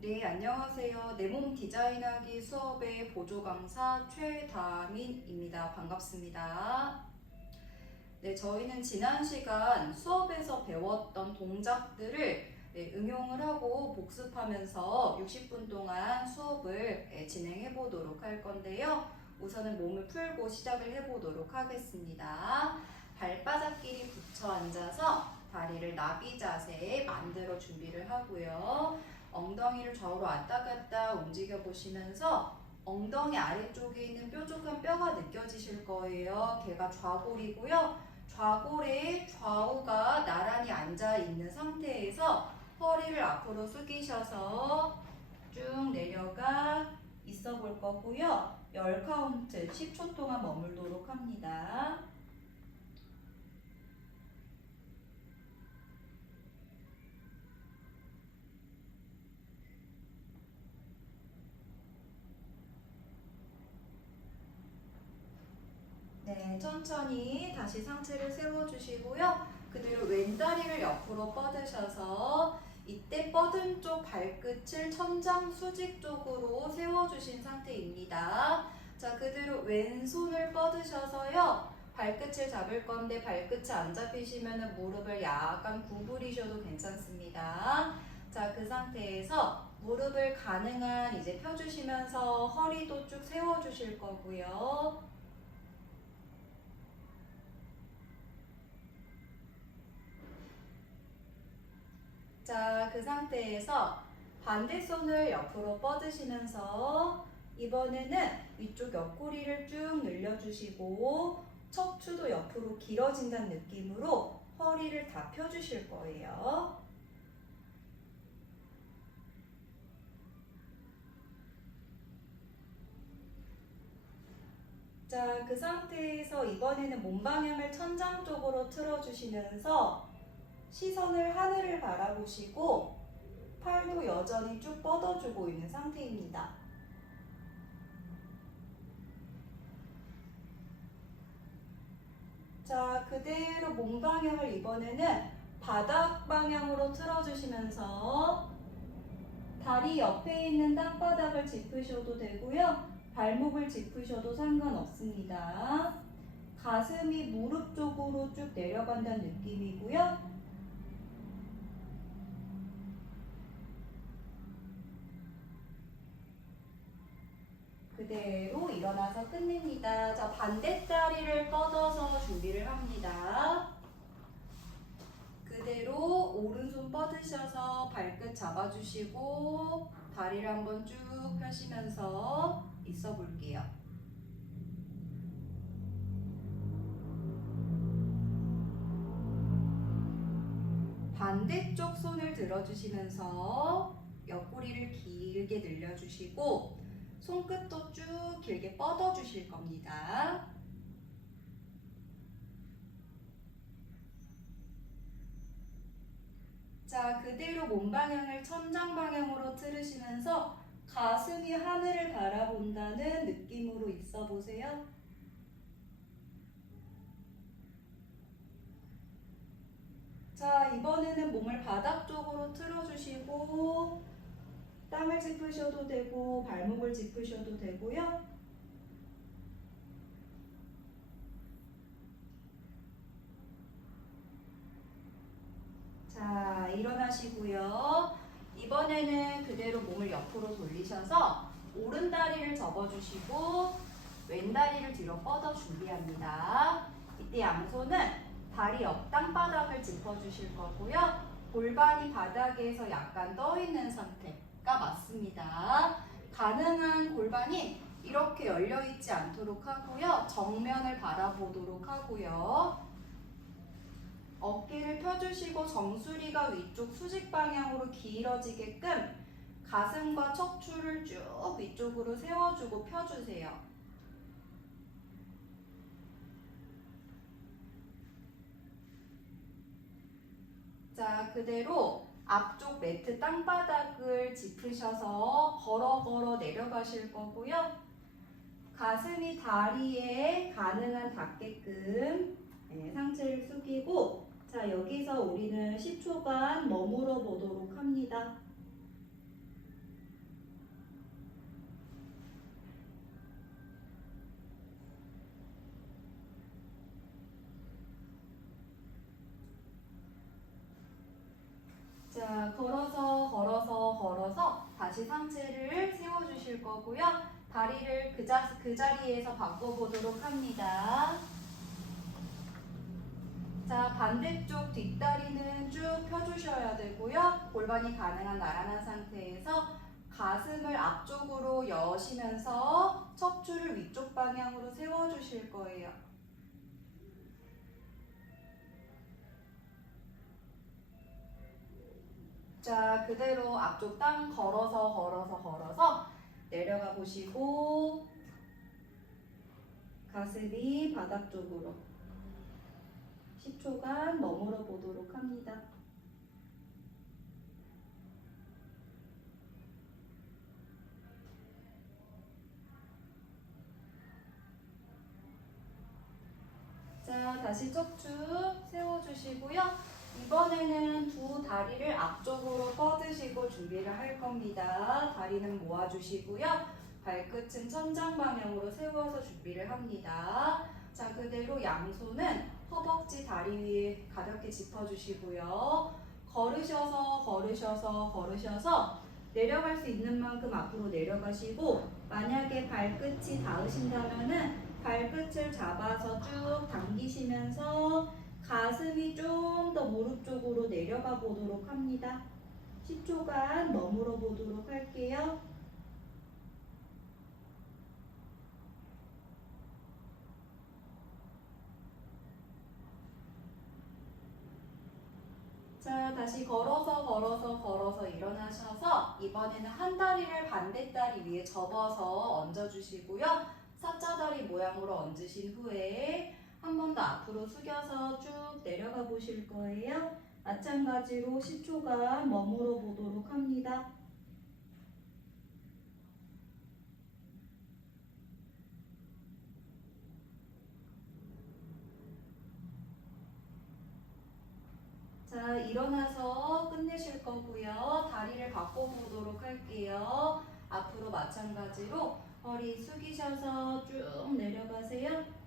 네, 안녕하세요. 내 몸 디자인하기 수업의 보조 강사 최다민입니다. 반갑습니다. 네, 저희는 지난 시간 수업에서 배웠던 동작들을 응용을 하고 복습하면서 60분 동안 수업을 진행해 보도록 할 건데요. 우선은 몸을 풀고 시작을 해 보도록 하겠습니다. 발바닥끼리 붙여 앉아서 다리를 나비 자세에 만들어 준비를 하고요. 엉덩이를 좌우로 왔다 갔다 움직여 보시면서 엉덩이 아래쪽에 있는 뾰족한 뼈가 느껴지실 거예요. 걔가 좌골이고요. 좌골에 좌우가 나란히 앉아 있는 상태에서 허리를 앞으로 숙이셔서 쭉 내려가 있어 볼 거고요. 10카운트 10초 동안 머물도록 합니다. 네, 천천히 다시 상체를 세워주시고요. 그대로 왼다리를 옆으로 뻗으셔서 이때 뻗은 쪽 발끝을 천장 수직 쪽으로 세워주신 상태입니다. 자, 그대로 왼손을 뻗으셔서요. 발끝을 잡을 건데 발끝이 안 잡히시면 무릎을 약간 구부리셔도 괜찮습니다. 자, 그 상태에서 무릎을 가능한 이제 펴주시면서 허리도 쭉 세워주실 거고요. 자, 그 상태에서 반대손을 옆으로 뻗으시면서 이번에는 위쪽 옆구리를 쭉 늘려주시고 척추도 옆으로 길어진다는 느낌으로 허리를 다 펴주실 거예요. 자, 그 상태에서 이번에는 몸 방향을 천장 쪽으로 틀어주시면서 시선을 하늘을 바라보시고 팔도 여전히 쭉 뻗어주고 있는 상태입니다. 자, 그대로 몸 방향을 이번에는 바닥 방향으로 틀어주시면서 다리 옆에 있는 땅바닥을 짚으셔도 되고요. 발목을 짚으셔도 상관없습니다. 가슴이 무릎 쪽으로 쭉 내려간다는 느낌이고요. 그대로 일어나서 끝냅니다. 자, 반대다리를 뻗어서 준비를 합니다. 그대로 오른손 뻗으셔서 발끝 잡아주시고 다리를 한번 쭉 펴시면서 있어 볼게요. 반대쪽 손을 들어주시면서 옆구리를 길게 늘려주시고 손끝도 쭉 길게 뻗어주실 겁니다. 자, 그대로 몸 방향을 천장 방향으로 틀으시면서 가슴이 하늘을 바라본다는 느낌으로 있어 보세요. 자, 이번에는 몸을 바닥 쪽으로 틀어주시고 땅을 짚으셔도 되고 발목을 짚으셔도 되고요. 자, 일어나시고요. 이번에는 그대로 몸을 옆으로 돌리셔서 오른 다리를 접어주시고 왼 다리를 뒤로 뻗어 준비합니다. 이때 양손은 다리 옆 땅바닥을 짚어주실 거고요. 골반이 바닥에서 약간 떠 있는 상태가 맞습니다. 가능한 골반이 이렇게 열려 있지 않도록 하고요. 정면을 바라보도록 하고요. 어깨를 펴주시고 정수리가 위쪽 수직 방향으로 길어지게끔 가슴과 척추를 쭉 위쪽으로 세워주고 펴주세요. 자, 그대로 앞쪽 매트 땅바닥을 짚으셔서 걸어 내려가실 거고요. 가슴이 다리에 가능한 닿게끔 상체를 숙이고 자, 여기서 우리는 10초간 머물러 보도록 합니다. 자, 걸어서 다시 상체를 세워주실 거고요. 다리를 그 자리에서 바꿔보도록 합니다. 자, 반대쪽 뒷다리는 쭉 펴주셔야 되고요. 골반이 가능한 나란한 상태에서 가슴을 앞쪽으로 여시면서 척추를 위쪽 방향으로 세워주실 거예요. 자, 그대로 앞쪽 땅 걸어서 내려가 보시고 가슴이 바닥 쪽으로 10초간 머물러 보도록 합니다. 자, 다시 척추 세워주시고요. 이번에는 두 다리를 앞쪽으로 뻗으시고 준비를 할 겁니다. 다리는 모아주시고요. 발끝은 천장 방향으로 세워서 준비를 합니다. 자, 그대로 양손은 허벅지 다리 위에 가볍게 짚어주시고요. 걸으셔서 내려갈 수 있는 만큼 앞으로 내려가시고, 만약에 발끝이 닿으신다면은 발끝을 잡아서 쭉 당기시면서 가슴이 좀 더 무릎 쪽으로 내려가 보도록 합니다. 10초간 머물러 보도록 할게요. 자, 다시 걸어서 일어나셔서 이번에는 한 다리를 반대 다리 위에 접어서 얹어주시고요. 사자다리 모양으로 얹으신 후에 한 번 더 앞으로 숙여서 쭉 내려가 보실 거예요. 마찬가지로 10초간 머물러 보도록 합니다. 자, 일어나서 끝내실 거고요. 다리를 바꿔보도록 할게요. 앞으로 마찬가지로 허리 숙이셔서 쭉 내려가세요.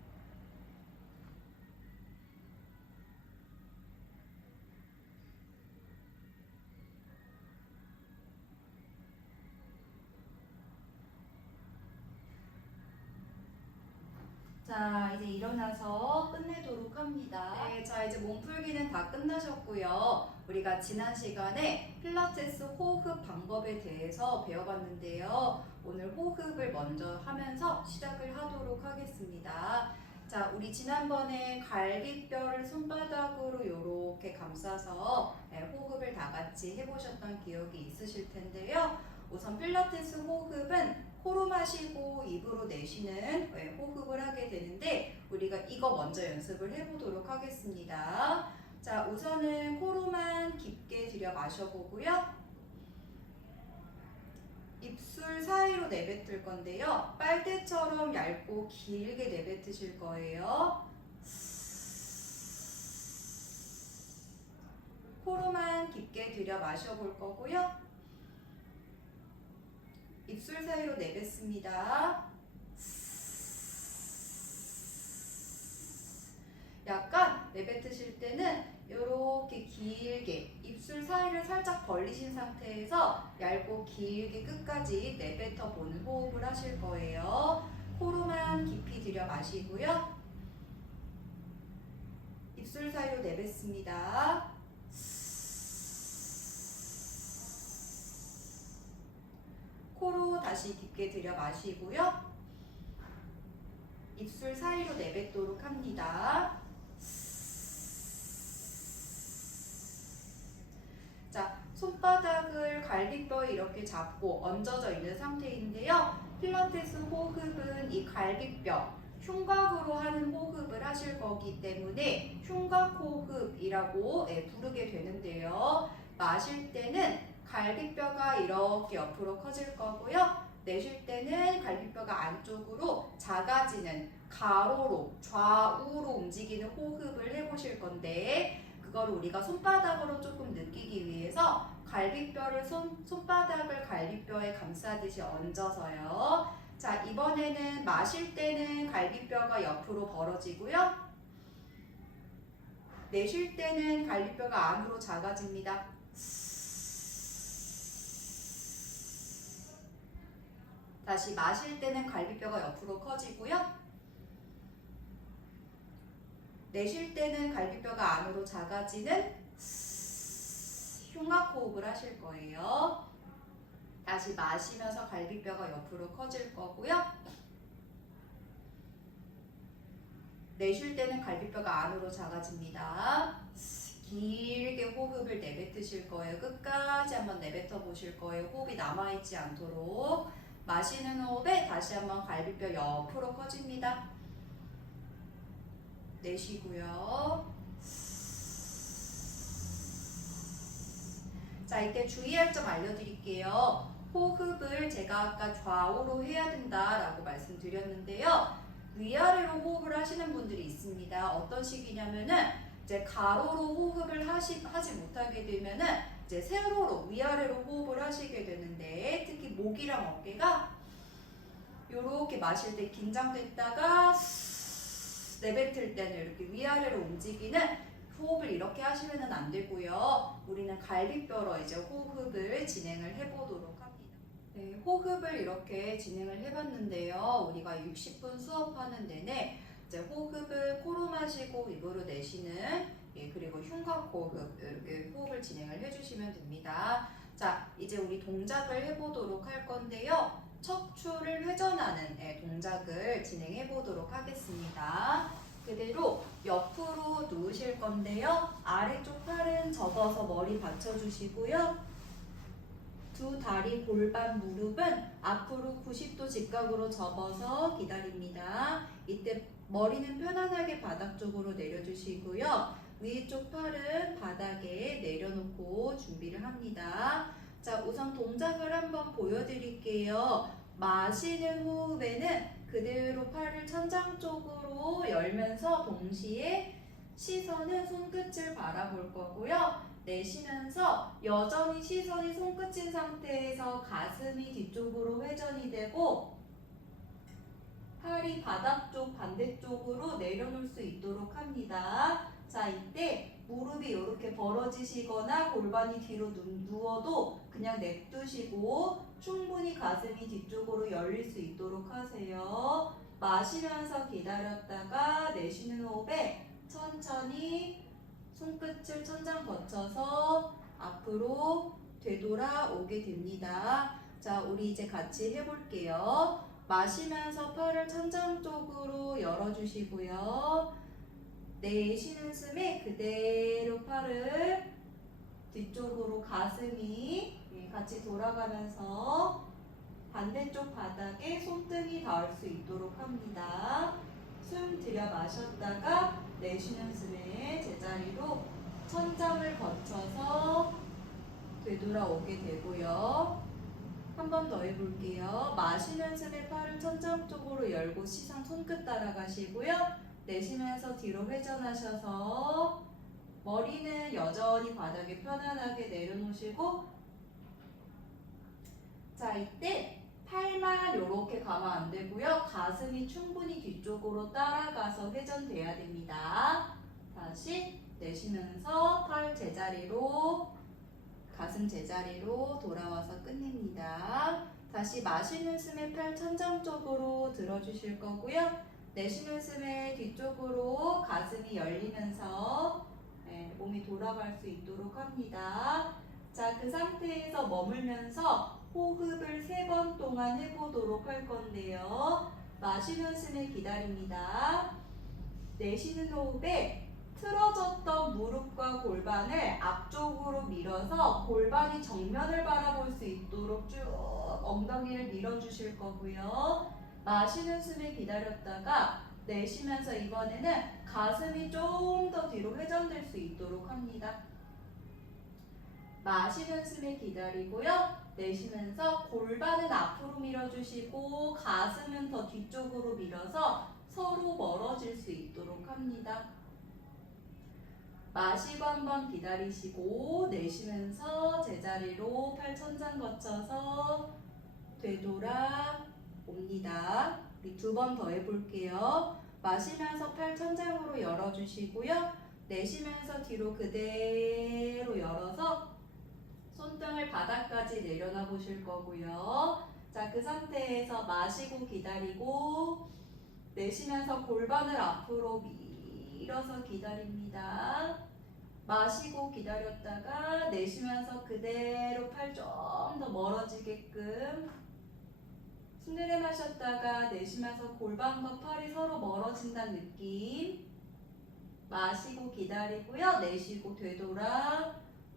자, 이제 일어나서 끝내도록 합니다. 네, 자, 이제 몸풀기는 다 끝나셨고요. 우리가 지난 시간에 필라테스 호흡 방법에 대해서 배워봤는데요. 오늘 호흡을 먼저 하면서 시작을 하도록 하겠습니다. 자, 우리 지난번에 갈비뼈를 손바닥으로 이렇게 감싸서 호흡을 다 같이 해보셨던 기억이 있으실 텐데요. 우선 필라테스 호흡은 코로 마시고 입으로 내쉬는 호흡을 하게 되는데, 우리가 이거 먼저 연습을 해보도록 하겠습니다. 자, 우선은 코로만 깊게 들여 마셔보고요. 입술 사이로 내뱉을 건데요. 빨대처럼 얇고 길게 내뱉으실 거예요. 코로만 깊게 들여 마셔볼 거고요. 입술 사이로 내뱉습니다. 약간 내뱉으실 때는 이렇게 길게 입술 사이를 살짝 벌리신 상태에서 얇고 길게 끝까지 내뱉어 보는 호흡을 하실 거예요. 코로만 깊이 들여 마시고요. 입술 사이로 내뱉습니다. 코로 다시 깊게 들여 마시고요. 입술 사이로 내뱉도록 합니다. 자, 손바닥을 갈비뼈에 이렇게 잡고 얹어져 있는 상태인데요. 필라테스 호흡은 이 갈비뼈, 흉곽으로 하는 호흡을 하실 거기 때문에 흉곽호흡이라고 부르게 되는데요. 마실 때는 갈비뼈가 이렇게 옆으로 커질 거고요. 내쉴 때는 갈비뼈가 안쪽으로 작아지는 가로로 좌우로 움직이는 호흡을 해보실 건데, 그거를 우리가 손바닥으로 조금 느끼기 위해서 갈비뼈를 손바닥을 갈비뼈에 감싸듯이 얹어서요. 자, 이번에는 마실 때는 갈비뼈가 옆으로 벌어지고요. 내쉴 때는 갈비뼈가 안으로 작아집니다. 다시 마실 때는 갈비뼈가 옆으로 커지고요. 내쉴 때는 갈비뼈가 안으로 작아지는 흉악 호흡을 하실 거예요. 다시 마시면서 갈비뼈가 옆으로 커질 거고요. 내쉴 때는 갈비뼈가 안으로 작아집니다. 길게 호흡을 내뱉으실 거예요. 끝까지 한번 내뱉어 보실 거예요. 호흡이 남아있지 않도록. 마시는 호흡에 다시 한번 갈비뼈 옆으로 커집니다. 내쉬고요. 자, 이때 주의할 점 알려드릴게요. 호흡을 제가 아까 좌우로 해야 된다라고 말씀드렸는데요. 위아래로 호흡을 하시는 분들이 있습니다. 어떤 식이냐면은 이제 가로로 호흡을 하지 못하게 되면은 이제 세로로 위아래로 호흡을 하시게 되는데, 특히 목이랑 어깨가 요렇게 마실 때 긴장됐다가 내뱉을 때는 이렇게 위아래로 움직이는 호흡을 이렇게 하시면 안 되고요. 우리는 갈비뼈로 이제 호흡을 진행을 해보도록 합니다. 네, 호흡을 이렇게 진행을 해봤는데요. 우리가 60분 수업하는 내내 이제 호흡을 코로 마시고 입으로 내쉬는, 그리고 흉곽 호흡, 이렇게 호흡을 진행을 해주시면 됩니다. 자, 이제 우리 동작을 해보도록 할 건데요. 척추를 회전하는 동작을 진행해 보도록 하겠습니다. 그대로 옆으로 누우실 건데요. 아래쪽 팔은 접어서 머리 받쳐주시고요. 두 다리, 골반, 무릎은 앞으로 90도 직각으로 접어서 기다립니다. 이때 머리는 편안하게 바닥 쪽으로 내려주시고요. 위쪽 팔은 바닥에 내려놓고 준비를 합니다. 자, 우선 동작을 한번 보여드릴게요. 마시는 호흡에는 그대로 팔을 천장 쪽으로 열면서 동시에 시선은 손끝을 바라볼 거고요. 내쉬면서 여전히 시선이 손끝인 상태에서 가슴이 뒤쪽으로 회전이 되고 팔이 바닥 쪽 반대쪽으로 내려놓을 수 있도록 합니다. 자, 이때 무릎이 이렇게 벌어지시거나 골반이 뒤로 누워도 그냥 냅두시고 충분히 가슴이 뒤쪽으로 열릴 수 있도록 하세요. 마시면서 기다렸다가 내쉬는 호흡에 천천히 손끝을 천장 거쳐서 앞으로 되돌아오게 됩니다. 자, 우리 이제 같이 해볼게요. 마시면서 팔을 천장 쪽으로 열어주시고요. 내쉬는 숨에 그대로 팔을 뒤쪽으로 가슴이 같이 돌아가면서 반대쪽 바닥에 손등이 닿을 수 있도록 합니다. 숨 들여 마셨다가 내쉬는 숨에 제자리로 천장을 거쳐서 되돌아오게 되고요. 한 번 더 해볼게요. 마시는 숨에 팔을 천장 쪽으로 열고 시선 손끝 따라가시고요. 내쉬면서 뒤로 회전하셔서 머리는 여전히 바닥에 편안하게 내려놓으시고, 자, 이때 팔만 이렇게 가면 안 되고요. 가슴이 충분히 뒤쪽으로 따라가서 회전돼야 됩니다. 다시 내쉬면서 팔 제자리로, 가슴 제자리로 돌아와서 끝냅니다. 다시 마시는 숨에 팔 천장 쪽으로 들어주실 거고요. 내쉬는 숨에 뒤쪽으로 가슴이 열리면서 몸이 돌아갈 수 있도록 합니다. 자, 그 상태에서 머물면서 호흡을 3번 동안 해보도록 할 건데요. 마시는 숨에 기다립니다. 내쉬는 호흡에 틀어졌던 무릎과 골반을 앞쪽으로 밀어서 골반이 정면을 바라볼 수 있도록 쭉 엉덩이를 밀어주실 거고요. 마시는 숨에 기다렸다가 내쉬면서 이번에는 가슴이 좀 더 뒤로 회전될 수 있도록 합니다. 마시는 숨에 기다리고요. 내쉬면서 골반은 앞으로 밀어주시고 가슴은 더 뒤쪽으로 밀어서 서로 멀어질 수 있도록 합니다. 마시고 한번 기다리시고 내쉬면서 제자리로 팔 천장 거쳐서 되돌아 옵니다. 우리 2번 더 해볼게요. 마시면서 팔 천장으로 열어주시고요. 내쉬면서 뒤로 그대로 열어서 손등을 바닥까지 내려놔 보실 거고요. 자, 그 상태에서 마시고 기다리고 내쉬면서 골반을 앞으로 밀어서 기다립니다. 마시고 기다렸다가 내쉬면서 그대로 팔 좀 더 멀어지게끔 숨 내려 마셨다가 내쉬면서 골반과 팔이 서로 멀어진다는 느낌. 마시고 기다리고요. 내쉬고 되돌아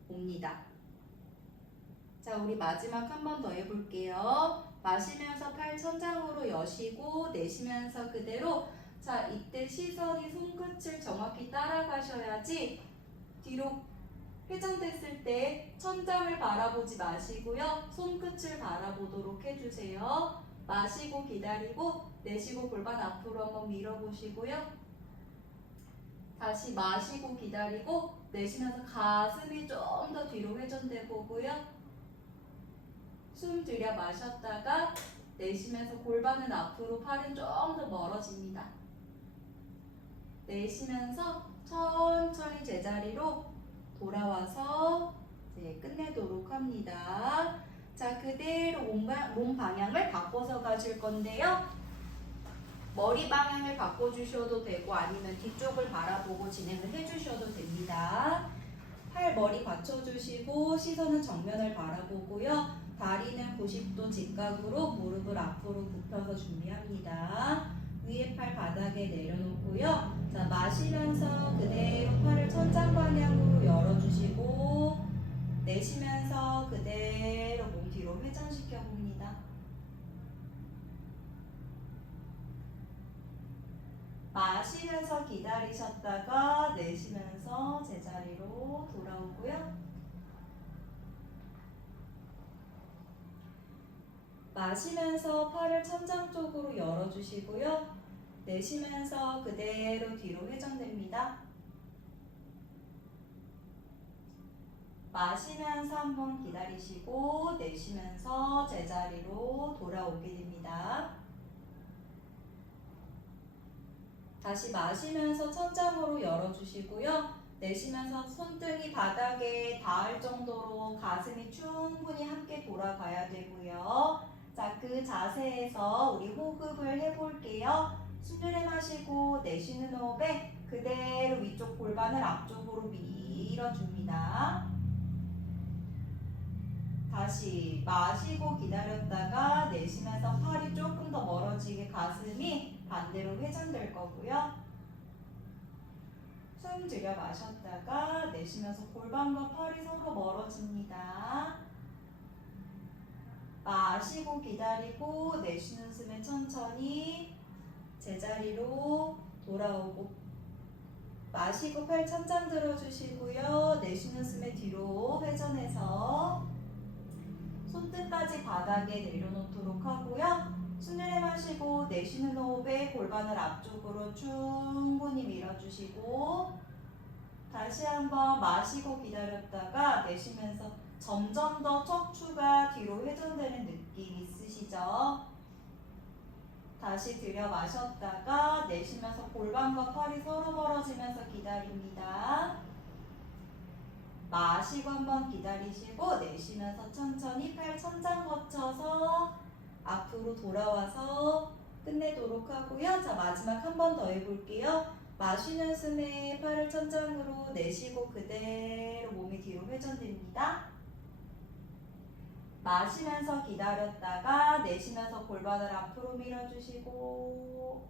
옵니다. 자, 우리 마지막 한 번 더 해볼게요. 마시면서 팔 천장으로 여시고 내쉬면서 그대로. 자, 이때 시선이 손끝을 정확히 따라가셔야지 뒤로 회전됐을 때 천장을 바라보지 마시고요. 손끝을 바라보도록 해주세요. 마시고 기다리고 내쉬고 골반 앞으로 한번 밀어보시고요. 다시 마시고 기다리고 내쉬면서 가슴이 좀 더 뒤로 회전돼 보고요. 숨 들여 마셨다가 내쉬면서 골반은 앞으로, 팔은 좀 더 멀어집니다. 내쉬면서 천천히 제자리로 돌아와서 이제 끝내도록 합니다. 자, 그대로 몸 방향을 바꿔서 가실 건데요. 머리 방향을 바꿔주셔도 되고 아니면 뒤쪽을 바라보고 진행을 해주셔도 됩니다. 팔 머리 받쳐주시고 시선은 정면을 바라보고요. 다리는 90도 직각으로 무릎을 앞으로 굽혀서 준비합니다. 위에 팔 바닥에 내려놓고요. 자, 마시면서 그대로 팔을 천장 방향으로 열어주시고 내쉬면서 그대로 몸 뒤로 회전시켜 봅니다. 마시면서 기다리셨다가 내쉬면서 제자리로 돌아오고요. 마시면서 팔을 천장 쪽으로 열어주시고요. 내쉬면서 그대로 뒤로 회전됩니다. 마시면서 한번 기다리시고 내쉬면서 제자리로 돌아오게 됩니다. 다시 마시면서 천장으로 열어주시고요. 내쉬면서 손등이 바닥에 닿을 정도로 가슴이 충분히 함께 돌아가야 되고요. 자, 그 자세에서 우리 호흡을 해볼게요. 숨 들여 마시고 내쉬는 호흡에 그대로 위쪽 골반을 앞쪽으로 밀어줍니다. 다시 마시고 기다렸다가 내쉬면서 팔이 조금 더 멀어지게 가슴이 반대로 회전될 거고요. 숨 들여 마셨다가 내쉬면서 골반과 팔이 서로 멀어집니다. 마시고 기다리고 내쉬는 숨에 천천히 제자리로 돌아오고 마시고 팔 천장 들어주시고요. 내쉬는 숨에 뒤로 회전해서 손등까지 바닥에 내려놓도록 하고요. 숨 내려 마시고 내쉬는 호흡에 골반을 앞쪽으로 충분히 밀어주시고 다시 한번 마시고 기다렸다가 내쉬면서 점점 더 척추가 뒤로 회전되는 느낌 있으시죠? 다시 들여 마셨다가 내쉬면서 골반과 팔이 서로 멀어지면서 기다립니다. 마시고 한번 기다리시고 내쉬면서 천천히 팔 천장 거쳐서 앞으로 돌아와서 끝내도록 하고요. 자, 마지막 한 번 더 해볼게요. 마시는 숨에 팔을 천장으로 내쉬고 그대로 몸이 뒤로 회전됩니다. 마시면서 기다렸다가 내쉬면서 골반을 앞으로 밀어주시고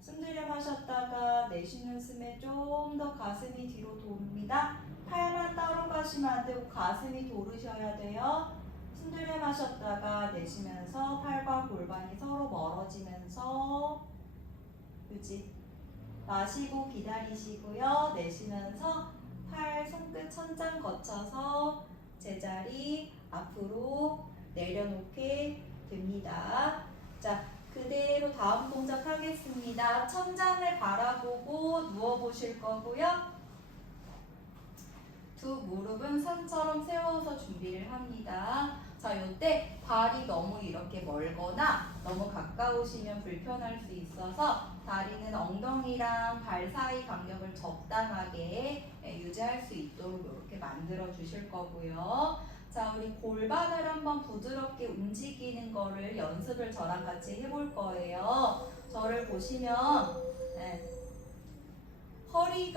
숨 들여 마셨다가 내쉬는 숨에 좀 더 가슴이 뒤로 돕니다. 팔만 따로 가시면 안 되고 가슴이 도르셔야 돼요. 숨 들여 마셨다가 내쉬면서 팔과 골반이 서로 멀어지면서 유지. 마시고 기다리시고요. 내쉬면서 팔 손끝 천장 거쳐서 제자리 앞으로 내려놓게 됩니다. 자, 그대로 다음 동작 하겠습니다. 천장을 바라보고 누워보실 거고요. 두 무릎은 산처럼 세워서 준비를 합니다. 자, 이때 발이 너무 이렇게 멀거나 너무 가까우시면 불편할 수 있어서 다리는 엉덩이랑 발 사이 간격을 적당하게 유지할 수 있도록 이렇게 만들어 주실 거고요. 자, 우리 골반을 한번 부드럽게 움직이는 거를 연습을 저랑 같이 해볼 거예요. 저를 보시면 네, 허리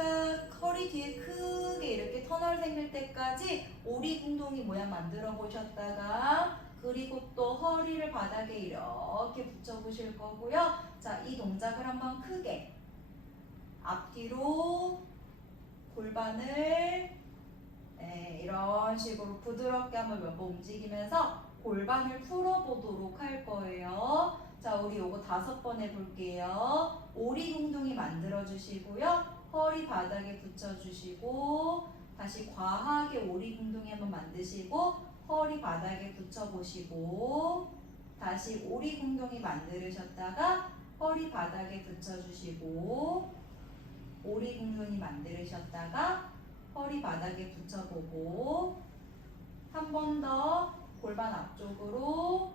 뒤에 크게 이렇게 터널 생길 때까지 오리궁둥이 모양 만들어 보셨다가 그리고 또 허리를 바닥에 이렇게 붙여 보실 거고요. 자, 이 동작을 한번 크게 앞뒤로 골반을 이런 식으로 부드럽게 한번 몇 번 움직이면서 골반을 풀어보도록 할 거예요. 자, 우리 요거 5번 해볼게요. 오리궁둥이 만들어주시고요. 허리 바닥에 붙여주시고 다시 과하게 오리궁둥이 한번 만드시고 허리 바닥에 붙여보시고 다시 오리궁둥이 만들으셨다가 허리 바닥에 붙여주시고 오리궁둥이 만들으셨다가 허리 바닥에 붙여보고 한 번 더 골반 앞쪽으로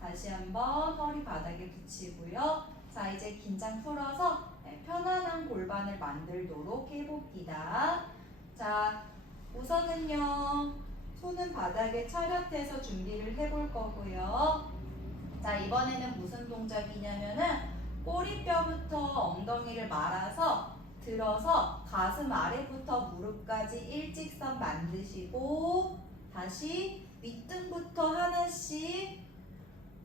다시 한번 허리 바닥에 붙이고요. 자, 이제 긴장 풀어서 편안한 골반을 만들도록 해봅니다. 자, 우선은요, 손은 바닥에 차렷해서 준비를 해볼 거고요. 자, 이번에는 무슨 동작이냐면은 꼬리뼈부터 엉덩이를 말아서 들어서 가슴 아래부터 무릎까지 일직선 만드시고 다시 윗등부터 하나씩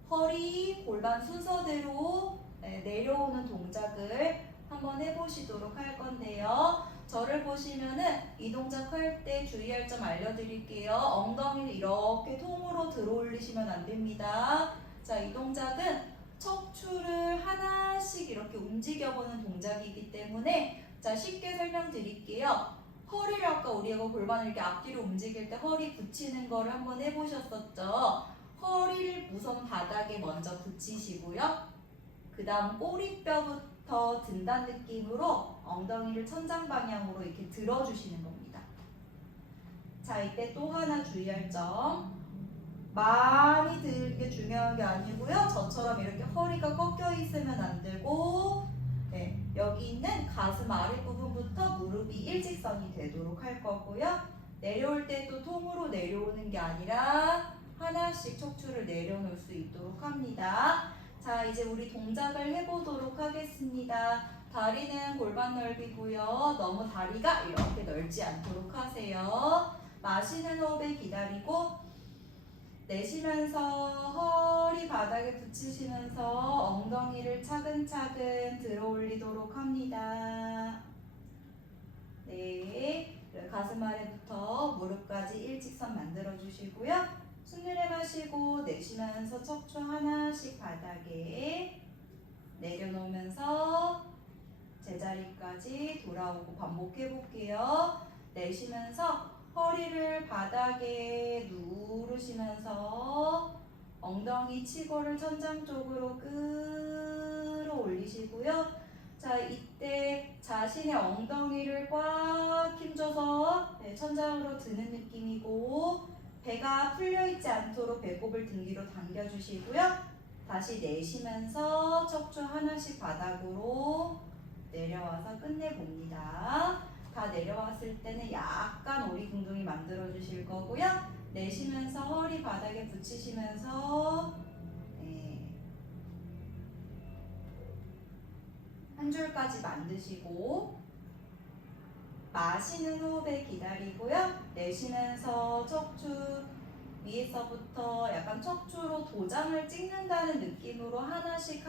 허리, 골반 순서대로 내려오는 동작을 한번 해보시도록 할 건데요. 저를 보시면은 이 동작 할 때 주의할 점 알려드릴게요. 엉덩이를 이렇게 통으로 들어 올리시면 안 됩니다. 자, 이 동작은 척추를 하나씩 이렇게 움직여보는 동작이기 때문에 자, 쉽게 설명드릴게요. 허리를 아까 우리가 골반을 이렇게 앞뒤로 움직일 때 허리 붙이는 거를 한번 해보셨었죠? 허리를 우선 바닥에 먼저 붙이시고요. 그 다음 꼬리뼈부터 든다는 느낌으로 엉덩이를 천장 방향으로 이렇게 들어주시는 겁니다. 자, 이때 또 하나 주의할 점. 많이 드는 게 중요한 게 아니고요. 저처럼 이렇게 허리가 꺾여 있으면 안 되고 여기 있는 가슴 아랫부분부터 무릎이 일직선이 되도록 할 거고요. 내려올 때도 통으로 내려오는 게 아니라 하나씩 척추를 내려놓을 수 있도록 합니다. 자, 이제 우리 동작을 해보도록 하겠습니다. 다리는 골반 넓이고요. 너무 다리가 이렇게 넓지 않도록 하세요. 마시는 호흡에 기다리고 내쉬면서 허리 바닥에 붙이시면서 엉덩이를 차근차근 들어 올리도록 합니다. 네, 가슴 아래부터 무릎까지 일직선 만들어 주시고요. 숨 내마시고 내쉬면서 척추 하나씩 바닥에 내려놓으면서 제자리까지 돌아오고 반복해 볼게요. 내쉬면서 허리를 바닥에 누르시면서 엉덩이 치고를 천장 쪽으로 끌어올리시고요. 자, 이때 자신의 엉덩이를 꽉 힘줘서 천장으로 드는 느낌이고 배가 풀려있지 않도록 배꼽을 등 뒤로 당겨주시고요. 다시 내쉬면서 척추 하나씩 바닥으로 내려와서 끝내봅니다. 다 내려왔을 때는 약간 오리궁둥이 만들어 주실 거고요. 내쉬면서 허리 바닥에 붙이시면서 한 줄까지 만드시고 마시는 호흡에 기다리고요. 내쉬면서 척추 위에서부터 약간 척추로 도장을 찍는다는 느낌으로 하나씩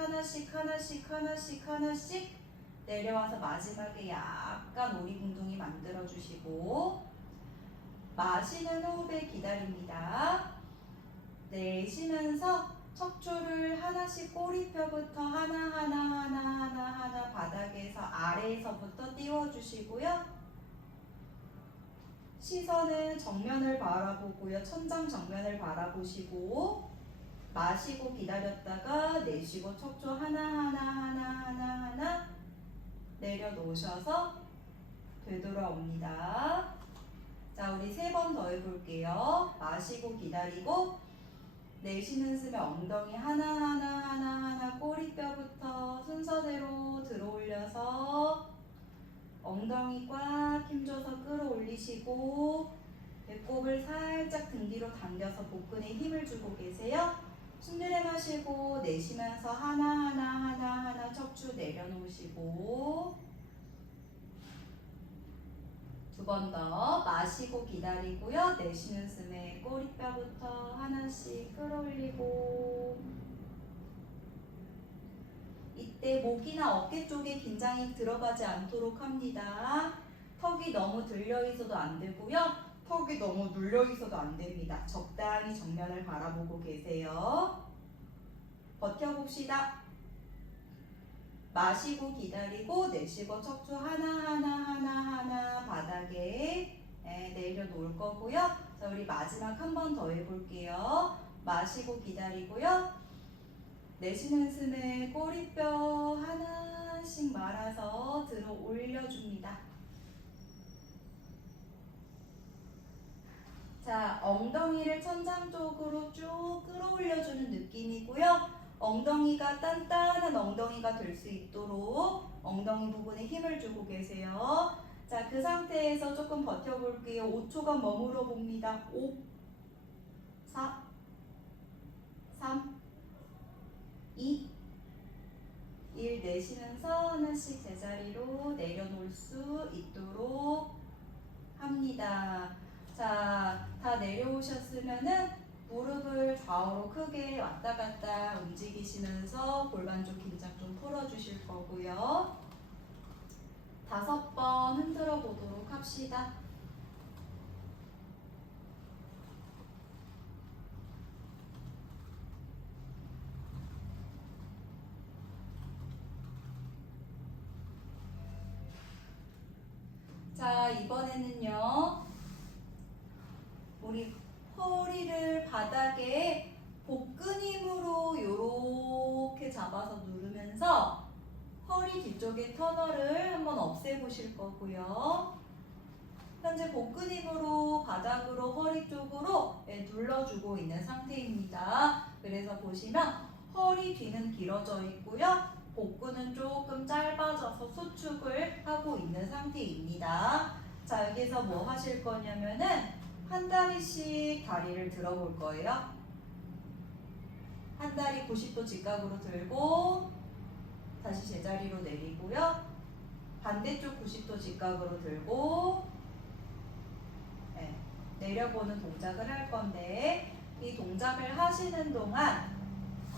내려와서 마지막에 약간 오리궁둥이 만들어주시고 마시는 호흡에 기다립니다. 내쉬면서 척추를 하나씩 꼬리뼈부터 하나 바닥에서 아래에서부터 띄워주시고요. 시선은 정면을 바라보고요. 천장 정면을 바라보시고 마시고 기다렸다가 내쉬고 척추 하나 내려놓으셔서 되돌아옵니다. 자, 우리 3번 더 해볼게요. 마시고 기다리고 내쉬는 숨에 엉덩이 하나 꼬리뼈부터 순서대로 들어올려서 엉덩이 꽉 힘줘서 끌어올리시고 배꼽을 살짝 등 뒤로 당겨서 복근에 힘을 주고 계세요. 숨 들이마시고 내쉬면서 하나 척추 내려놓으시고 두 번 더 마시고 기다리고요. 내쉬는 숨에 꼬리뼈부터 하나씩 끌어올리고 이때 목이나 어깨 쪽에 긴장이 들어가지 않도록 합니다. 턱이 너무 들려 있어도 안 되고요. 턱이 너무 눌려 있어도 안 됩니다. 적당히 정면을 바라보고 계세요. 버텨봅시다. 마시고 기다리고 내쉬고 척추 하나 바닥에 내려놓을 거고요. 자, 우리 마지막 한 번 더 해볼게요. 마시고 기다리고요. 내쉬는 숨에 꼬리뼈 하나씩 말아서 들어 올려줍니다. 자, 엉덩이를 천장 쪽으로 쭉 끌어올려주는 느낌이고요. 엉덩이가 단단한 엉덩이가 될 수 있도록 엉덩이 부분에 힘을 주고 계세요. 자, 그 상태에서 조금 버텨볼게요. 5초간 머물러 봅니다. 5, 4, 3, 2, 1 내쉬면서 하나씩 제자리로 내려놓을 수 있도록 합니다. 자, 다 내려오셨으면은 무릎을 좌우로 크게 왔다 갔다 움직이시면서 골반 쪽 긴장 좀 풀어주실 거고요. 5번 흔들어 보도록 합시다. 자, 이번에는요. 우리 허리를 바닥에 복근 힘으로 이렇게 잡아서 누르면서 허리 뒤쪽의 터널을 한번 없애보실 거고요. 현재 복근 힘으로 바닥으로 허리 쪽으로 눌러주고 있는 상태입니다. 그래서 보시면 허리 뒤는 길어져 있고요. 복근은 조금 짧아져서 수축을 하고 있는 상태입니다. 자, 여기서 뭐 하실 거냐면은 한 다리씩 다리를 들어볼 거예요. 한 다리 90도 직각으로 들고 다시 제자리로 내리고요. 반대쪽 90도 직각으로 들고 내려보는 동작을 할 건데 이 동작을 하시는 동안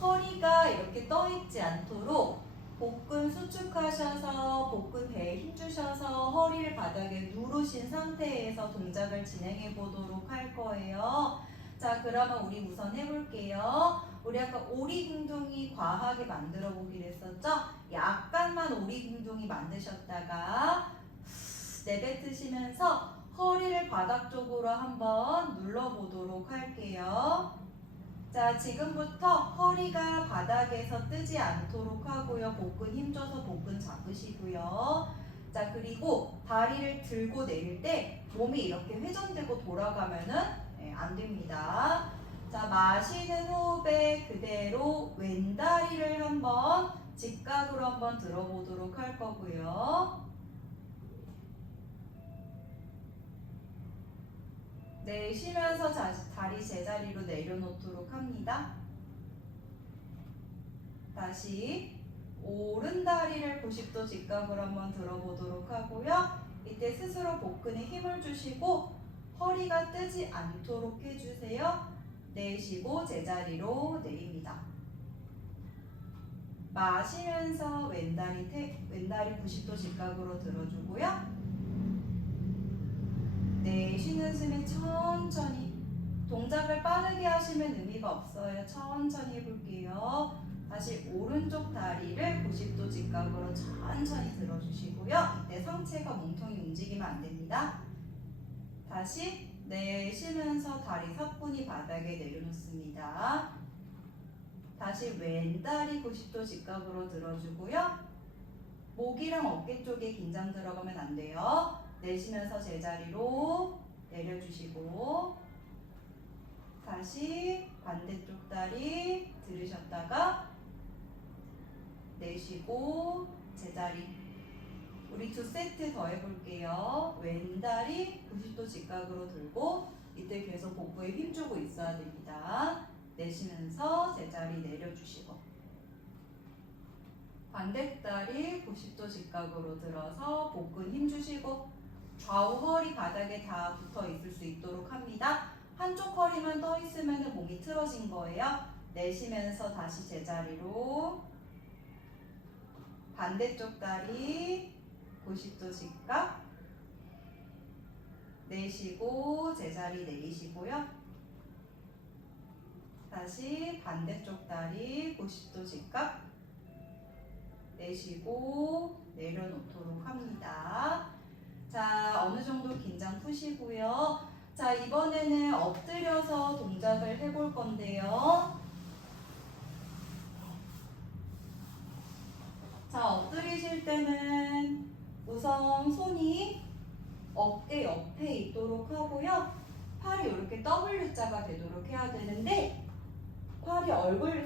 허리가 이렇게 떠 있지 않도록 복근 수축하셔서 복근 배에 힘주셔서 허리를 바닥에 누르신 상태에서 동작을 진행해 보도록 할 거예요. 자, 그러면 우리 우선 해볼게요. 우리 아까 오리궁둥이 과하게 만들어 보기로 했었죠? 약간만 오리궁둥이 만드셨다가 내뱉으시면서 허리를 바닥 쪽으로 한번 눌러보도록 할게요. 자, 지금부터 허리가 바닥에서 뜨지 않도록 하고요. 복근 힘줘서 복근 잡으시고요. 자, 그리고 다리를 들고 내릴 때 몸이 이렇게 회전되고 돌아가면은 안 됩니다. 자, 마시는 호흡에 그대로 왼다리를 한번 직각으로 한번 들어보도록 할 거고요. 내쉬면서 다리 제자리로 내려놓도록 합니다. 다시 오른 다리를 90도 직각으로 한번 들어보도록 하고요. 이때 스스로 복근에 힘을 주시고 허리가 뜨지 않도록 해주세요. 내쉬고 제자리로 내립니다. 마시면서 왼다리 90도 직각으로 들어주고요. 내쉬는 숨에 천천히 동작을 빠르게 하시면 의미가 없어요. 천천히 해볼게요. 다시 오른쪽 다리를 90도 직각으로 천천히 들어주시고요. 이때 상체가 몸통이 움직이면 안 됩니다. 다시 내쉬면서 다리 사뿐히 바닥에 내려놓습니다. 다시 왼다리 90도 직각으로 들어주고요. 목이랑 어깨 쪽에 긴장 들어가면 안 돼요. 내쉬면서 제자리로 내려주시고 다시 반대쪽 다리 들으셨다가 내쉬고 제자리. 우리 2세트 더 해볼게요. 왼다리 90도 직각으로 들고 이때 계속 복부에 힘주고 있어야 됩니다. 내쉬면서 제자리 내려주시고 반대다리 90도 직각으로 들어서 복근 힘주시고 좌우 허리 바닥에 다 붙어 있을 수 있도록 합니다. 한쪽 허리만 떠 있으면 몸이 틀어진 거예요. 내쉬면서 다시 제자리로 반대쪽 다리 90도 직각 내쉬고 제자리 내리시고요. 다시 반대쪽 다리 90도 직각 내쉬고 내려놓도록 합니다. 자, 어느 정도 긴장 푸시고요. 자, 이번에는 엎드려서 동작을 해볼 건데요. 자, 엎드리실 때는 우선 손이 어깨 옆에 있도록 하고요. 팔이 이렇게 W자가 되도록 해야 되는데 팔이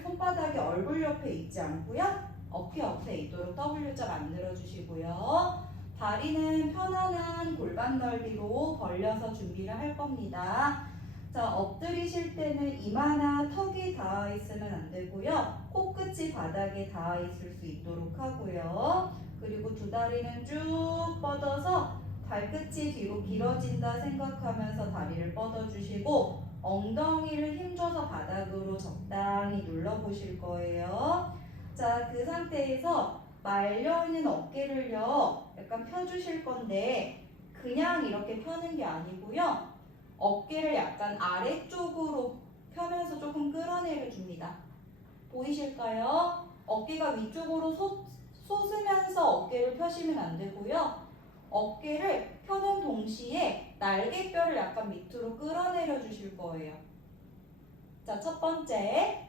손바닥이 얼굴 옆에 있지 않고요. 어깨 옆에 있도록 W자 만들어 주시고요. 다리는 편안한 골반 넓이로 벌려서 준비를 할 겁니다. 자, 엎드리실 때는 이마나 턱이 닿아 있으면 안 되고요. 코끝이 바닥에 닿아 있을 수 있도록 하고요. 그리고 두 다리는 쭉 뻗어서 발끝이 뒤로 길어진다 생각하면서 다리를 뻗어주시고 엉덩이를 힘줘서 바닥으로 적당히 눌러보실 거예요. 자, 그 상태에서 말려있는 어깨를요 약간 펴주실 건데 그냥 이렇게 펴는 게 아니고요. 어깨를 약간 아래쪽으로 펴면서 조금 끌어내려 줍니다. 보이실까요? 어깨가 위쪽으로 솟으면서 어깨를 펴시면 안 되고요. 어깨를 펴는 동시에 날개뼈를 약간 밑으로 끌어내려 주실 거예요. 자, 첫 번째.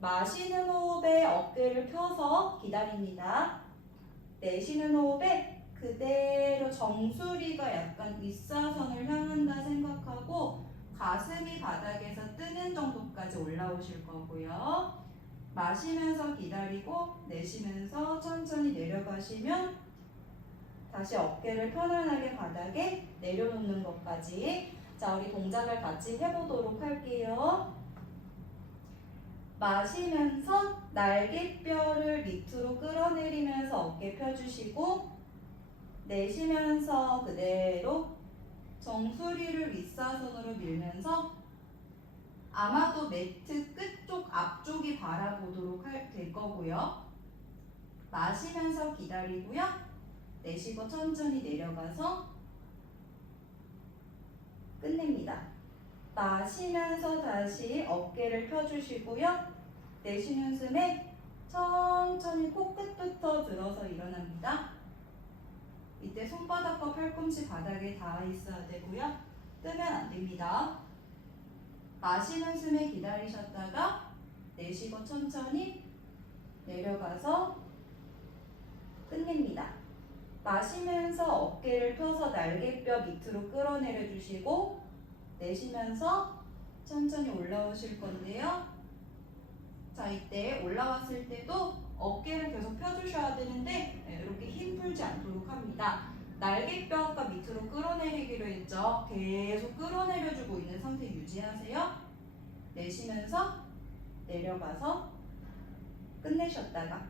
마시는 호흡에 어깨를 펴서 기다립니다. 내쉬는 호흡에 그대로 정수리가 약간 윗사선을 향한다 생각하고 가슴이 바닥에서 뜨는 정도까지 올라오실 거고요. 마시면서 기다리고 내쉬면서 천천히 내려가시면 다시 어깨를 편안하게 바닥에 내려놓는 것까지. 자, 우리 동작을 같이 해보도록 할게요. 마시면서 날개뼈를 밑으로 끌어내리면서 어깨 펴주시고 내쉬면서 그대로 정수리를 윗사선으로 밀면서 아마도 매트 끝쪽 앞쪽이 바라보도록 될 거고요. 마시면서 기다리고요. 내쉬고 천천히 내려가서 끝냅니다. 마시면서 다시 어깨를 펴주시고요. 내쉬는 숨에 천천히 코끝부터 들어서 일어납니다. 이때 손바닥과 팔꿈치 바닥에 닿아 있어야 되고요. 뜨면 안 됩니다. 마시는 숨에 기다리셨다가 내쉬고 천천히 내려가서 끝냅니다. 마시면서 어깨를 펴서 날개뼈 밑으로 끌어내려 주시고 내쉬면서 천천히 올라오실 건데요. 자, 이때 올라왔을 때도 어깨를 계속 펴주셔야 되는데 이렇게 힘 풀지 않도록 합니다. 날개뼈가 밑으로 끌어내리기로 했죠. 계속 끌어내려주고 있는 상태 유지하세요. 내쉬면서 내려가서 끝내셨다가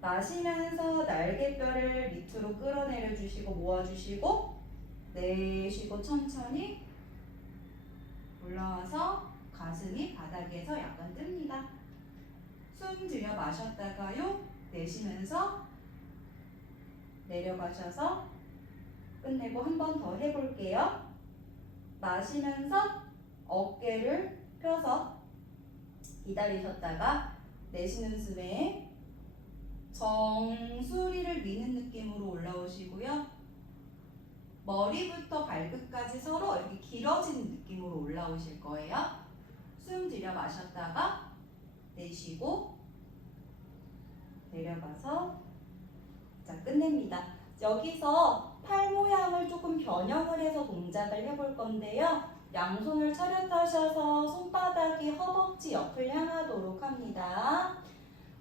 마시면서 날개뼈를 밑으로 끌어내려주시고 모아주시고 내쉬고 천천히 올라와서 가슴이 바닥에서 약간 뜹니다. 숨 들여 마셨다가요. 내쉬면서 내려가셔서 끝내고 한 번 더 해볼게요. 마시면서 어깨를 펴서 기다리셨다가 내쉬는 숨에 정수리를 미는 느낌으로 올라오시고요. 머리부터 발끝까지 서로 이렇게 길어지는 느낌으로 올라오실 거예요. 숨 들여 마셨다가 내쉬고 내려가서 자, 끝냅니다. 여기서 팔 모양을 조금 변형을 해서 동작을 해볼 건데요. 양손을 차렷하셔서 손바닥이 허벅지 옆을 향하도록 합니다.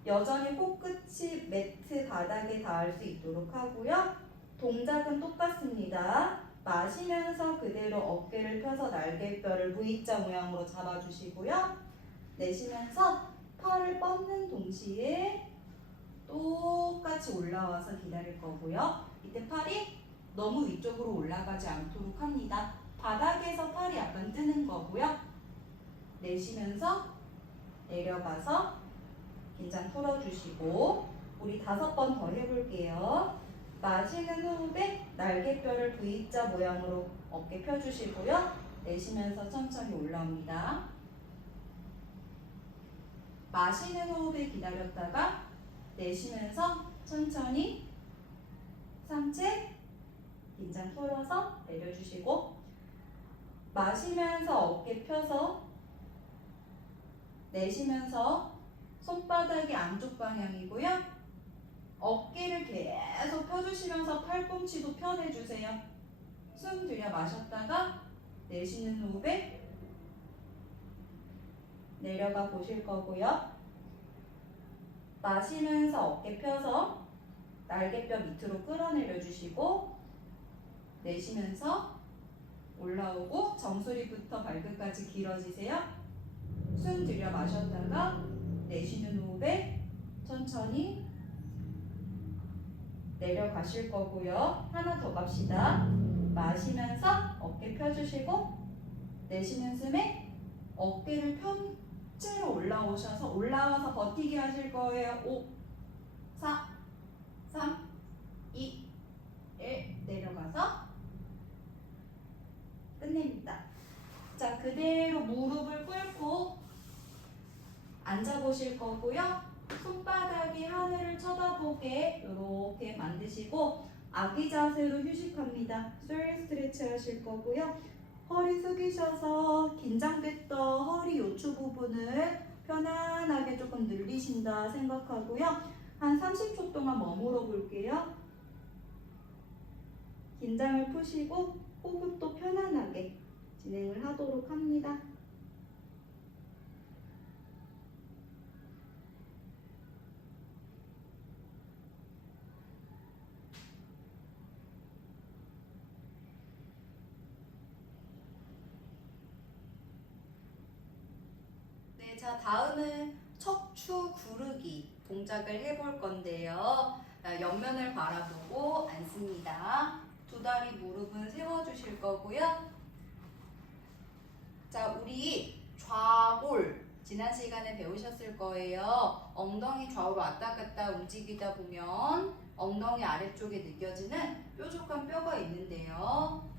여전히 코끝이 매트 바닥에 닿을 수 있도록 하고요. 동작은 똑같습니다. 마시면서 그대로 어깨를 펴서 날개뼈를 V자 모양으로 잡아주시고요. 내쉬면서 팔을 뻗는 동시에 똑같이 올라와서 기다릴 거고요. 이때 팔이 너무 위쪽으로 올라가지 않도록 합니다. 바닥에서 팔이 약간 뜨는 거고요. 내쉬면서 내려가서 긴장 풀어주시고 우리 5번 더 해볼게요. 마시는 호흡에 날개뼈를 V자 모양으로 어깨 펴주시고요. 내쉬면서 천천히 올라옵니다. 마시는 호흡에 기다렸다가 내쉬면서 천천히 상체 긴장 풀어서 내려주시고 마시면서 어깨 펴서 내쉬면서 손바닥이 안쪽 방향이고요. 어깨를 계속 펴주시면서 팔꿈치도 펴내주세요. 숨 들여 마셨다가 내쉬는 호흡에 내려가 보실 거고요. 마시면서 어깨 펴서 날개뼈 밑으로 끌어내려 주시고 내쉬면서 올라오고 정수리부터 발끝까지 길어지세요. 숨 들여 마셨다가 내쉬는 호흡에 천천히 내려가실 거고요. 하나 더 갑시다. 마시면서 어깨 펴주시고 내쉬는 숨에 어깨를 편 채로 올라와서 버티기 하실 거예요. 5, 4, 3, 2, 1 내려가서 끝냅니다. 자, 그대로 무릎을 꿇고 앉아보실 거고요. 손바닥이 하늘을 쳐다보게 이렇게 만드시고 아기 자세로 휴식합니다. 스웨링 스트레치 하실 거고요. 허리 숙이셔서 긴장됐던 허리 요추 부분을 편안하게 조금 늘리신다 생각하고요. 한 30초 동안 머물러 볼게요. 긴장을 푸시고 호흡도 편안하게 진행을 하도록 합니다. 네, 자 다음은 척추 구르기 동작을 해볼 건데요. 옆면을 바라보고 앉습니다. 두 다리 무릎은 세워주실 거고요. 자, 우리 좌골 지난 시간에 배우셨을 거예요. 엉덩이 좌우로 왔다 갔다 움직이다 보면 엉덩이 아래쪽에 느껴지는 뾰족한 뼈가 있는데요.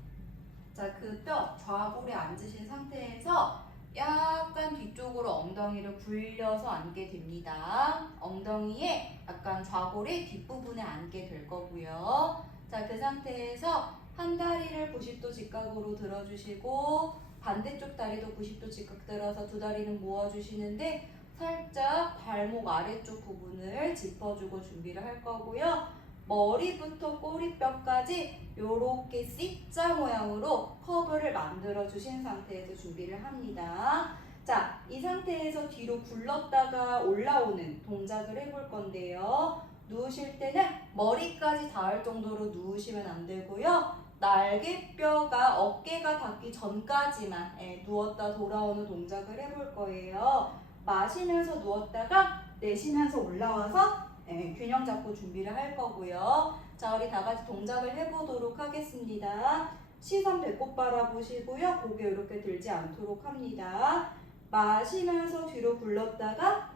자, 그 뼈 좌골에 앉으신 상태에서 약간 뒤쪽으로 엉덩이를 굴려서 앉게 됩니다. 엉덩이에 약간 좌골의 뒷부분에 앉게 될 거고요. 자, 그 상태에서 한 다리를 90도 직각으로 들어주시고 반대쪽 다리도 90도 직각 들어서 두 다리는 모아주시는데 살짝 발목 아래쪽 부분을 짚어주고 준비를 할 거고요. 머리부터 꼬리뼈까지 이렇게 C자 모양으로 커브를 만들어 주신 상태에서 준비를 합니다. 자, 이 상태에서 뒤로 굴렀다가 올라오는 동작을 해볼 건데요. 누우실 때는 머리까지 닿을 정도로 누우시면 안 되고요. 날개뼈가 어깨가 닿기 전까지만 누웠다 돌아오는 동작을 해볼 거예요. 마시면서 누웠다가 내쉬면서 올라와서 균형 잡고 준비를 할 거고요. 자, 우리 다 같이 동작을 해보도록 하겠습니다. 시선 배꼽 바라보시고요. 고개 이렇게 들지 않도록 합니다. 마시면서 뒤로 굴렀다가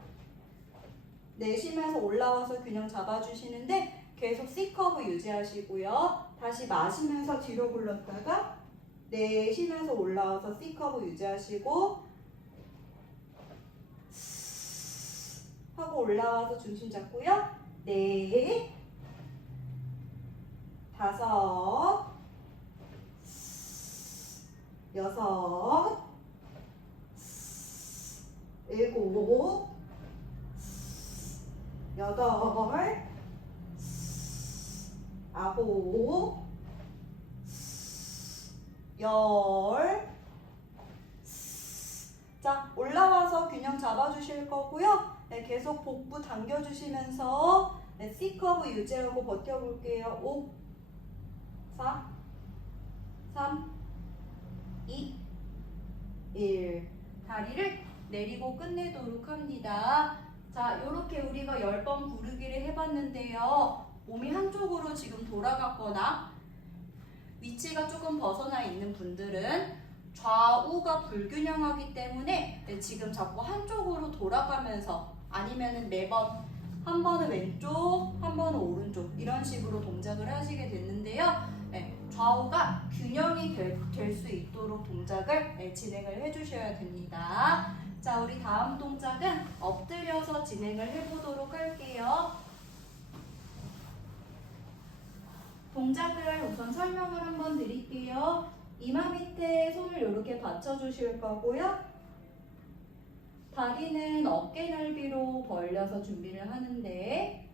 내쉬면서 올라와서 균형 잡아주시는데 계속 C커브 유지하시고요. 다시 마시면서 뒤로 굴렀다가 내쉬면서 올라와서 C커브 유지하시고 하고 올라와서 중심 잡고요. 4, 5, 6, 7, 8, 9, 10. 자, 올라와서 균형 잡아주실 거고요. 네, 계속 복부 당겨주시면서 C커브 유지하고 버텨볼게요. 5, 4, 3, 2, 1. 다리를 내리고 끝내도록 합니다. 자, 요렇게 우리가 10번 구르기를 해봤는데요. 몸이 한쪽으로 지금 돌아갔거나 위치가 조금 벗어나 있는 분들은 좌우가 불균형하기 때문에 지금 자꾸 한쪽으로 돌아가면서 아니면은 매번 한 번은 왼쪽, 한 번은 오른쪽 이런 식으로 동작을 하시게 됐는데요. 좌우가 균형이 될 수 있도록 동작을 진행을 해주셔야 됩니다. 자, 우리 다음 동작은 엎드려서 진행을 해보도록 할게요. 동작을 우선 설명을 한번 드릴게요. 이마 밑에 손을 이렇게 받쳐주실 거고요. 다리는 어깨 넓이로 벌려서 준비를 하는데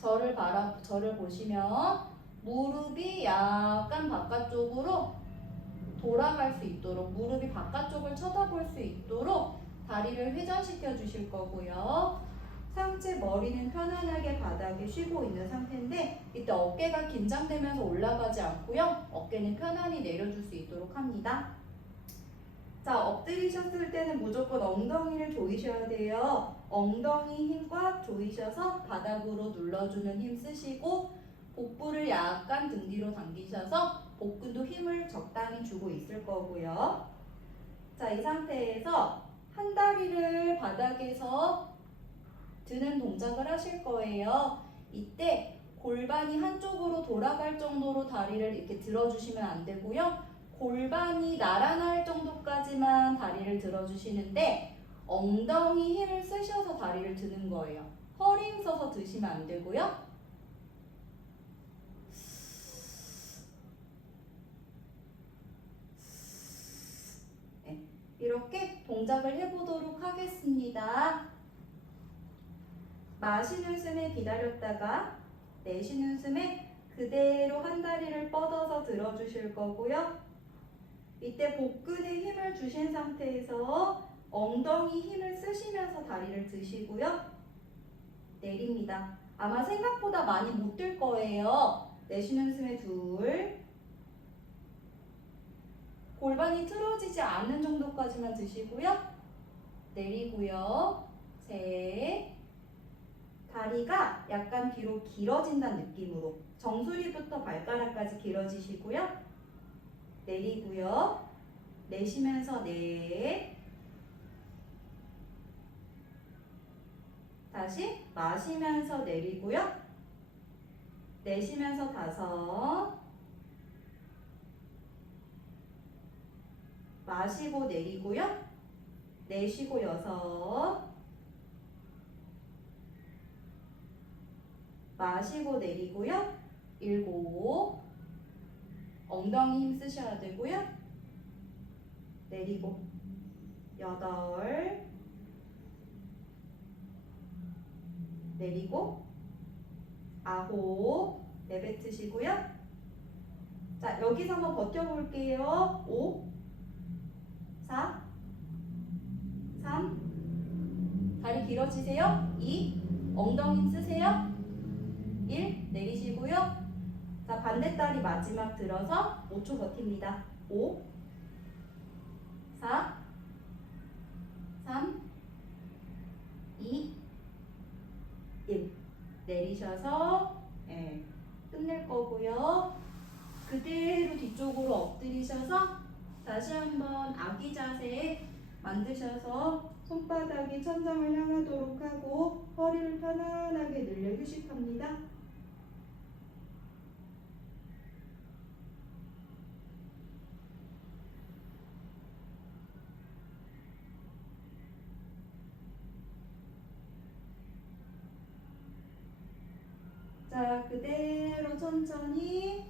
저를 보시면 무릎이 약간 바깥쪽으로 돌아갈 수 있도록 무릎이 바깥쪽을 쳐다볼 수 있도록 다리를 회전시켜 주실 거고요. 상체 머리는 편안하게 바닥에 쉬고 있는 상태인데 이때 어깨가 긴장되면서 올라가지 않고요. 어깨는 편안히 내려줄 수 있도록 합니다. 자, 엎드리셨을 때는 무조건 엉덩이를 조이셔야 돼요. 엉덩이 힘 꽉 조이셔서 바닥으로 눌러주는 힘 쓰시고 복부를 약간 등 뒤로 당기셔서 복근도 힘을 적당히 주고 있을 거고요. 자, 이 상태에서 한 다리를 바닥에서 드는 동작을 하실 거예요. 이때 골반이 한쪽으로 돌아갈 정도로 다리를 이렇게 들어주시면 안 되고요. 골반이 나란할 정도까지만 다리를 들어주시는데 엉덩이 힘을 쓰셔서 다리를 드는 거예요. 허리 힘 써서 드시면 안 되고요. 이렇게 동작을 해보도록 하겠습니다. 마시는 숨에 기다렸다가 내쉬는 숨에 그대로 한 다리를 뻗어서 들어주실 거고요. 이때 복근에 힘을 주신 상태에서 엉덩이 힘을 쓰시면서 다리를 드시고요. 내립니다. 아마 생각보다 많이 못 들 거예요. 내쉬는 숨에 둘, 골반이 틀어지지 않는 정도까지만 드시고요. 내리고요. 셋, 다리가 약간 뒤로 길어진다는 느낌으로 정수리부터 발가락까지 길어지시고요. 내리고요. 내쉬면서 넷, 다시 마시면서 내리고요. 내쉬면서 다섯, 마시고 내리고요. 내쉬고 여섯, 마시고 내리고요. 일곱, 엉덩이 힘 쓰셔야 되고요. 내리고 여덟, 내리고 아홉, 내뱉으시고요. 자, 여기서 한번 버텨볼게요. 5, 4, 3, 다리 길어지세요. 2, 엉덩이 힘 쓰세요. 1, 내리시고요. 자, 반대다리 마지막 들어서 5초 버팁니다. 5, 4, 3, 2, 1. 내리셔서 끝낼 거고요. 그대로 뒤쪽으로 엎드리셔서 다시 한번 아기 자세 만드셔서 손바닥이 천장을 향하도록 하고 허리를 편안하게 늘려 휴식합니다. 자, 그대로 천천히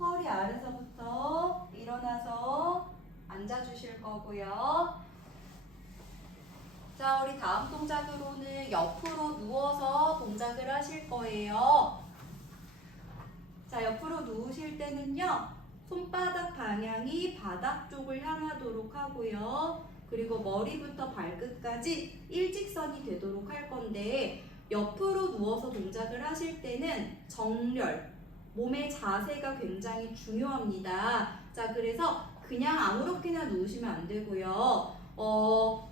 허리 아래서부터 일어나서 앉아주실 거고요. 자, 우리 다음 동작으로는 옆으로 누워서 동작을 하실 거예요. 자, 옆으로 누우실 때는요, 손바닥 방향이 바닥 쪽을 향하도록 하고요. 그리고 머리부터 발끝까지 일직선이 되도록 할 건데, 옆으로 누워서 동작을 하실 때는 정렬, 몸의 자세가 굉장히 중요합니다. 자, 그래서 그냥 아무렇게나 누우시면 안 되고요.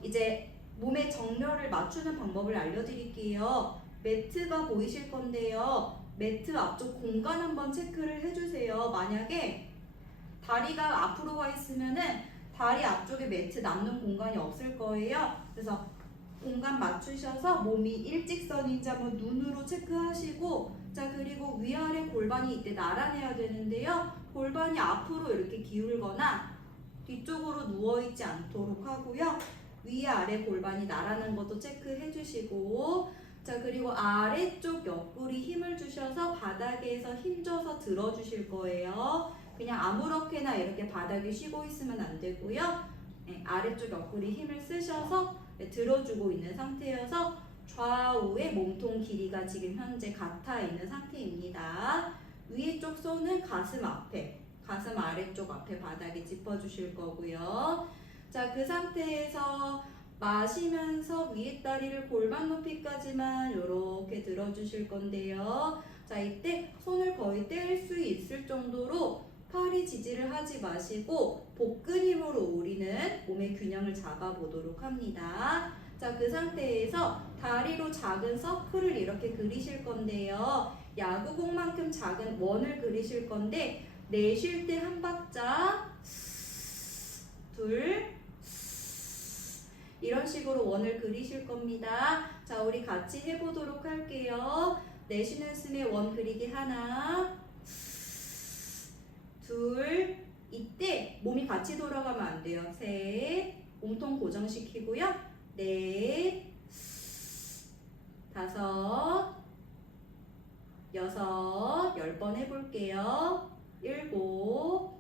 이제 몸의 정렬을 맞추는 방법을 알려드릴게요. 매트가 보이실 건데요. 매트 앞쪽 공간 한번 체크를 해주세요. 만약에 다리가 앞으로 가 있으면은 다리 앞쪽에 매트 남는 공간이 없을 거예요. 그래서 공간 맞추셔서 몸이 일직선인지 한번 눈으로 체크하시고, 자, 그리고 위아래 골반이 이때 나란해야 되는데요. 골반이 앞으로 이렇게 기울거나 뒤쪽으로 누워있지 않도록 하고요. 위아래 골반이 나란한 것도 체크해 주시고, 자, 그리고 아래쪽 옆구리 힘을 주셔서 바닥에서 힘줘서 들어주실 거예요. 그냥 아무렇게나 이렇게 바닥에 쉬고 있으면 안 되고요. 네, 아래쪽 옆구리 힘을 쓰셔서 들어주고 있는 상태여서 좌우의 몸통 길이가 지금 현재 같아 있는 상태입니다. 위에 쪽 손은 가슴 앞에, 가슴 아래쪽 앞에 바닥에 짚어주실 거고요. 자, 그 상태에서 마시면서 위에 다리를 골반 높이까지만 이렇게 들어주실 건데요. 자, 이때 손을 거의 뗄 수 있을 정도로 팔이 지지를 하지 마시고 복근 힘으로 우리는 몸의 균형을 잡아보도록 합니다. 자, 그 상태에서 다리로 작은 서클을 이렇게 그리실 건데요. 야구공만큼 작은 원을 그리실 건데 내쉴 때 한 박자, 둘, 이런 식으로 원을 그리실 겁니다. 자, 우리 같이 해보도록 할게요. 내쉬는 숨에 원 그리기 하나, 둘, 이때 몸이 같이 돌아가면 안 돼요. 셋, 몸통 고정시키고요. 넷, 다섯, 여섯, 10번 해볼게요. 일곱,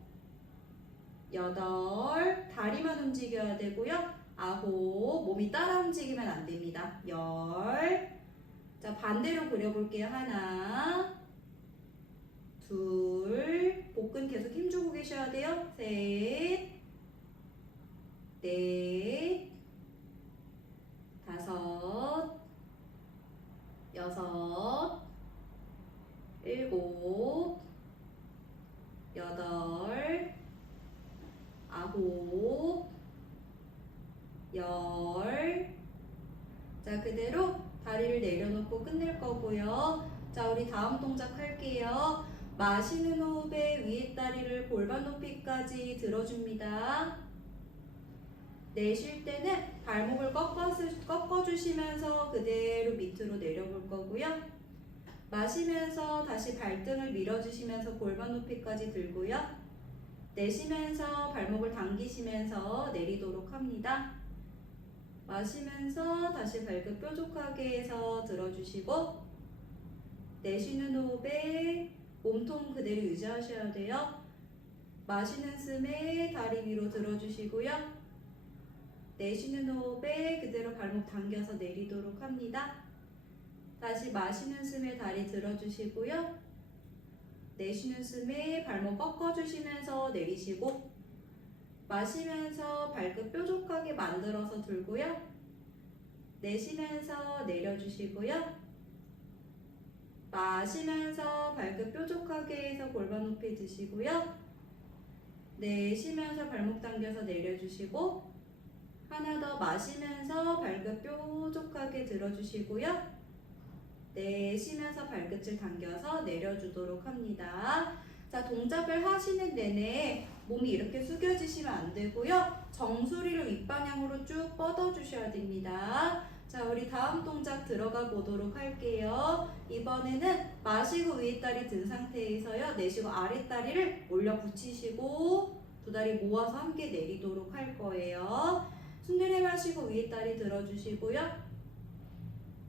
여덟, 다리만 움직여야 되고요. 아홉, 몸이 따라 움직이면 안 됩니다. 열, 자, 반대로 그려볼게요. 하나, 둘, 복근 계속 힘주고 계셔야 돼요. 셋, 넷, 다섯, 여섯, 일곱, 여덟, 아홉, 열. 자, 그대로 다리를 내려놓고 끝낼 거고요. 자, 우리 다음 동작 할게요. 마시는 호흡에 위에 다리를 골반 높이까지 들어줍니다. 내쉴 때는 발목을 꺾어주시면서 그대로 밑으로 내려볼 거고요. 마시면서 다시 발등을 밀어주시면서 골반 높이까지 들고요. 내쉬면서 발목을 당기시면서 내리도록 합니다. 마시면서 다시 발끝 뾰족하게 해서 들어주시고, 내쉬는 호흡에 몸통 그대로 유지하셔야 돼요. 마시는 숨에 다리 위로 들어주시고요. 내쉬는 호흡에 그대로 발목 당겨서 내리도록 합니다. 다시 마시는 숨에 다리 들어주시고요. 내쉬는 숨에 발목 꺾어주시면서 내리시고, 마시면서 발끝 뾰족하게 만들어서 들고요. 내쉬면서 내려주시고요. 마시면서 발끝 뾰족하게 해서 골반 높이 드시고요. 내쉬면서 발목 당겨서 내려주시고, 하나 더 마시면서 발끝 뾰족하게 들어주시고요. 내쉬면서 발끝을 당겨서 내려주도록 합니다. 자, 동작을 하시는 내내 몸이 이렇게 숙여지시면 안 되고요. 정수리를 윗방향으로 쭉 뻗어주셔야 됩니다. 자, 우리 다음 동작 들어가 보도록 할게요. 이번에는 마시고 위에 다리 든 상태에서요. 내쉬고 아래 다리를 올려 붙이시고 두 다리 모아서 함께 내리도록 할 거예요. 숨 들이마시고 위에 다리 들어주시고요.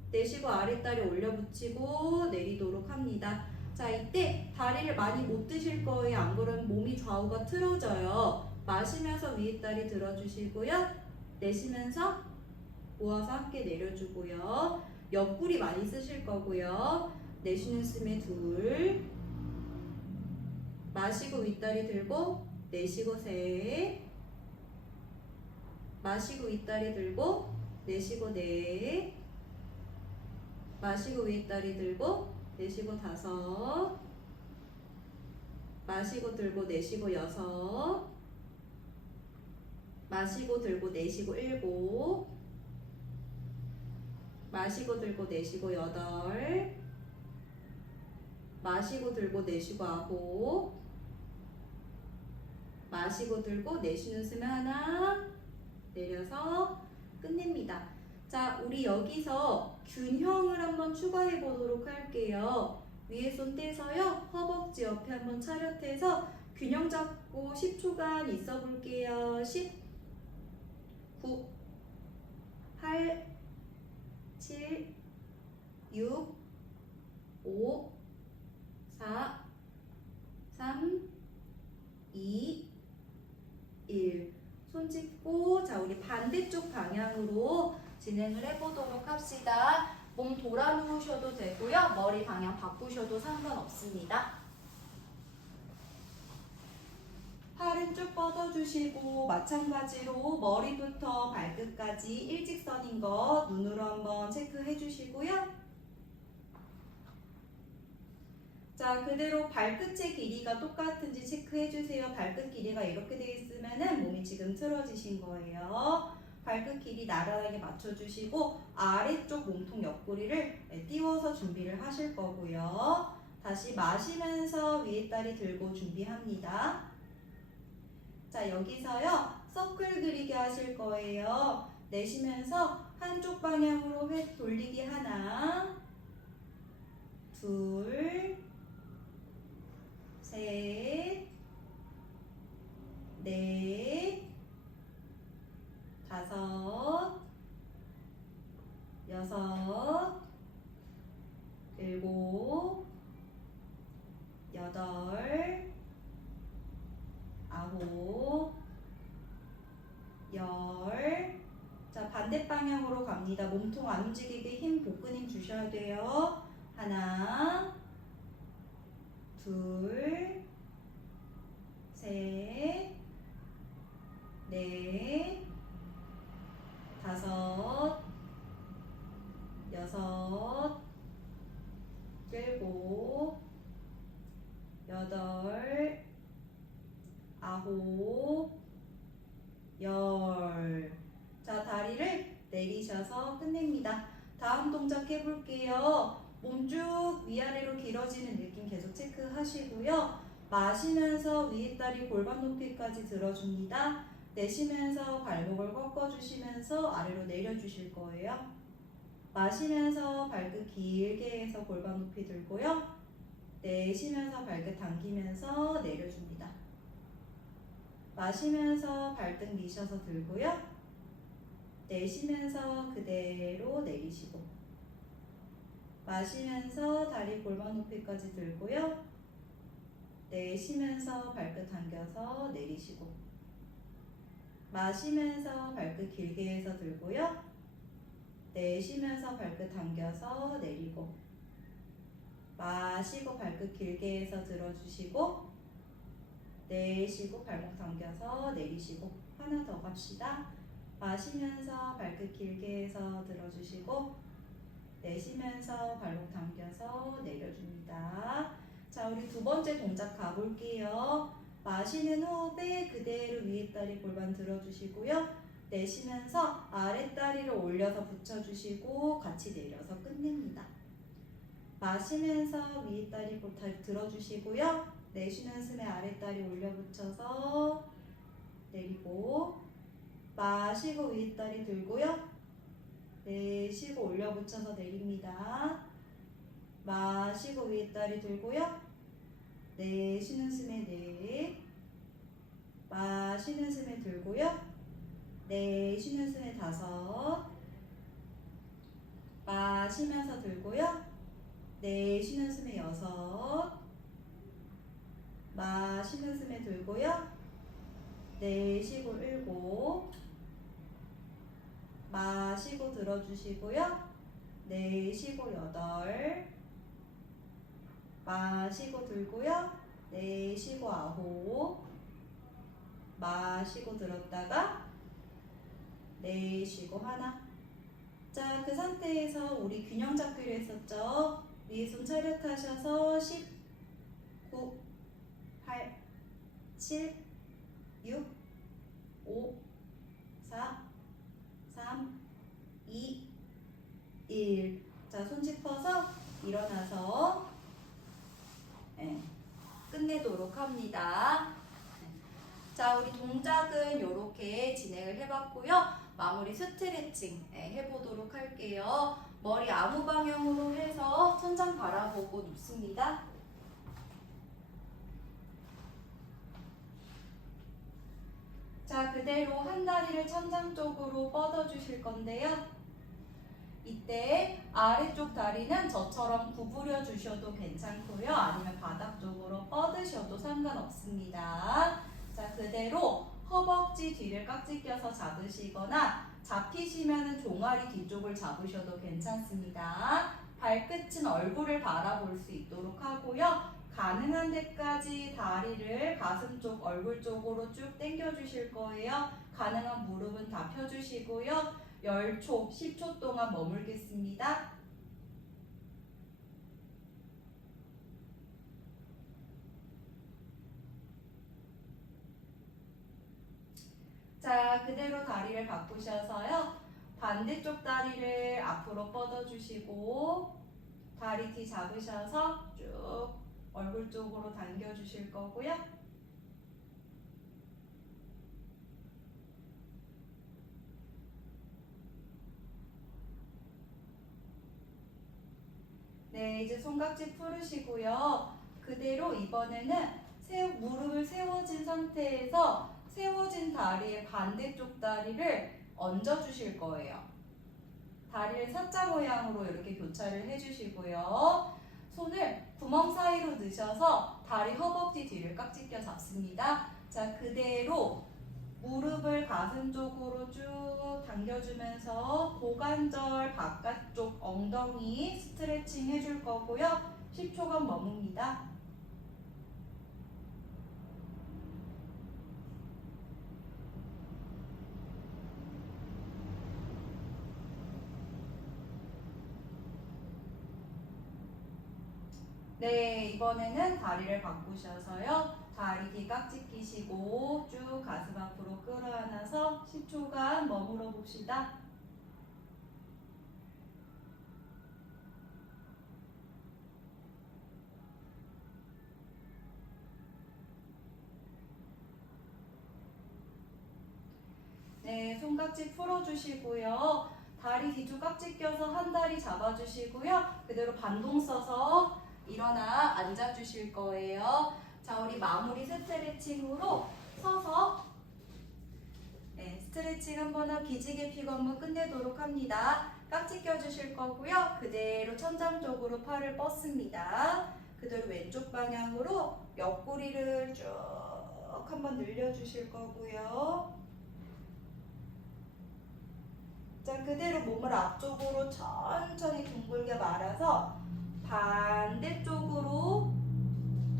내쉬고 아랫다리 올려 붙이고 내리도록 합니다. 자, 이때 다리를 많이 못 드실 거예요. 안 그러면 몸이 좌우가 틀어져요. 마시면서 위에 다리 들어주시고요. 내쉬면서 모아서 함께 내려주고요. 옆구리 많이 쓰실 거고요. 내쉬는 숨에 둘, 마시고 윗다리 들고 내쉬고 셋, 마시고 윗다리 들고 내쉬고 넷, 마시고 윗다리 들고 내쉬고 다섯, 마시고 들고 내쉬고 6, 마시고 들고 내쉬고 7, 마시고 들고 내쉬고 8, 마시고 들고 내쉬고 9, 마시고 들고 내쉬는 숨에 하나, 내려서 끝냅니다. 자, 우리 여기서 균형을 한번 추가해 보도록 할게요. 위에 손 떼서요, 허벅지 옆에 한번 차렷해서 균형 잡고 10초간 있어 볼게요. 10, 9, 8, 7, 6, 5, 4, 3, 2, 1. 손 짚고, 자, 우리 반대쪽 방향으로 진행을 해보도록 합시다. 몸 돌아 누우셔도 되고요. 머리 방향 바꾸셔도 상관없습니다. 팔은 쭉 뻗어주시고 마찬가지로 머리부터 발끝까지 일직선인 거 눈으로 한번 체크해 주시고요. 자, 그대로 발끝의 길이가 똑같은지 체크해 주세요. 발끝 길이가 이렇게 되어 있으면은 몸이 지금 틀어지신 거예요. 발끝 길이 나란하게 맞춰주시고 아래쪽 몸통 옆구리를 띄워서 준비를 하실 거고요. 다시 마시면서 위에 다리 들고 준비합니다. 자, 여기서요 서클 그리기 하실 거예요. 내쉬면서 한쪽 방향으로 회 돌리기 하나, 둘, 셋, 넷, 다섯, 여섯, 일곱, 여덟, 아홉, 열. 자, 반대 방향으로 갑니다. 몸통 안 움직이게 힘, 복근 힘 주셔야 돼요. 하나, 둘, 셋, 넷, 다섯, 여섯, 일곱, 여덟, 아홉, 열. 자, 다리를 내리셔서 끝냅니다. 다음 동작 해볼게요. 몸 쭉 위아래로 길어지는 느낌 계속 체크하시고요. 마시면서 위에 다리 골반 높이까지 들어줍니다. 내쉬면서 발목을 꺾어주시면서 아래로 내려주실 거예요. 마시면서 발끝 길게 해서 골반 높이 들고요. 내쉬면서 발끝 당기면서 내려줍니다. 마시면서 발등 미셔서 들고요. 내쉬면서 그대로 내리시고 마시면서 다리 골반 높이까지 들고요. 내쉬면서 발끝 당겨서 내리시고 마시면서 발끝 길게 해서 들고요. 내쉬면서 발끝 당겨서 내리고 마시고 발끝 길게 해서 들어주시고 내쉬고 발목 당겨서 내리시고 하나 더 갑시다. 마시면서 발끝 길게 해서 들어주시고 내쉬면서 발목 당겨서 내려줍니다. 자, 우리 두 번째 동작 가볼게요. 마시는 호흡에 그대로 위에 다리 골반 들어주시고요. 내쉬면서 아래 다리를 올려서 붙여주시고 같이 내려서 끝냅니다. 마시면서 위에 다리 들어주시고요. 내쉬는 숨에 아래 다리 올려 붙여서 내리고 마시고 위에 다리 들고요. 내쉬고 올려 붙여서 내립니다. 마시고 위에 다리 들고요. 내쉬는 숨에 넷, 마시는 숨에 들고요. 내쉬는 숨에 다섯, 마시면서 들고요. 내쉬는 숨에 여섯, 마시는 숨에 들고요. 내쉬고 일곱, 마시고 들어주시고요. 내쉬고 여덟, 마시고 들고요. 내쉬고 아홉, 마시고 들었다가 내쉬고 하나. 자, 그 상태에서 우리 균형 잡기로 했었죠. 위에 손 차렷하셔서 10, 9, 8, 7, 6, 5, 4, 3, 2, 1. 자, 손 짚어서 일어나서 끝내도록 합니다. 자, 우리 동작은 이렇게 진행을 해봤고요. 마무리 스트레칭 해보도록 할게요. 머리 아무 방향으로 해서 천장 바라보고 눕습니다. 자, 그대로 한 다리를 천장 쪽으로 뻗어주실 건데요. 이때 아래쪽 다리는 저처럼 구부려 주셔도 괜찮고요. 아니면 바닥 쪽으로 뻗으셔도 상관없습니다. 자, 그대로 허벅지 뒤를 깍지 껴서 잡으시거나 잡히시면 종아리 뒤쪽을 잡으셔도 괜찮습니다. 발끝은 얼굴을 바라볼 수 있도록 하고요. 가능한 데까지 다리를 가슴 쪽, 얼굴 쪽으로 쭉 당겨 주실 거예요. 가능한 무릎은 다 펴주시고요. 10초, 10초 동안 머물겠습니다. 자, 그대로 다리를 바꾸셔서요. 반대쪽 다리를 앞으로 뻗어주시고 다리 뒤 잡으셔서 쭉 얼굴 쪽으로 당겨주실 거고요. 네, 이제 손깍지 풀으시고요. 그대로 이번에는 무릎을 세워진 상태에서 세워진 다리의 반대쪽 다리를 얹어주실 거예요. 다리를 사자 모양으로 이렇게 교차를 해주시고요. 손을 구멍 사이로 넣으셔서 다리 허벅지 뒤를 깍지 껴 잡습니다. 자, 그대로 무릎을 가슴 쪽으로 쭉 당겨주면서 고관절 바깥쪽 엉덩이 스트레칭 해줄 거고요. 10초간 머뭅니다. 네, 이번에는 다리를 바꾸셔서요. 다리 뒤 깍지 끼시고 쭉 가슴 앞으로 끌어안아서 10초간 머물러 봅시다. 네, 손깍지 풀어주시고요. 다리 뒤쪽 깍지 껴서 한 다리 잡아주시고요. 그대로 반동 써서 일어나 앉아주실 거예요. 자, 우리 마무리 스트레칭으로 서서 스트레칭 한번 하고 기지개 피고 한번 끝내도록 합니다. 깍지 껴주실 거고요. 그대로 천장 쪽으로 팔을 뻗습니다. 그대로 왼쪽 방향으로 옆구리를 쭉 한번 늘려주실 거고요. 자, 그대로 몸을 앞쪽으로 천천히 둥글게 말아서 반대쪽으로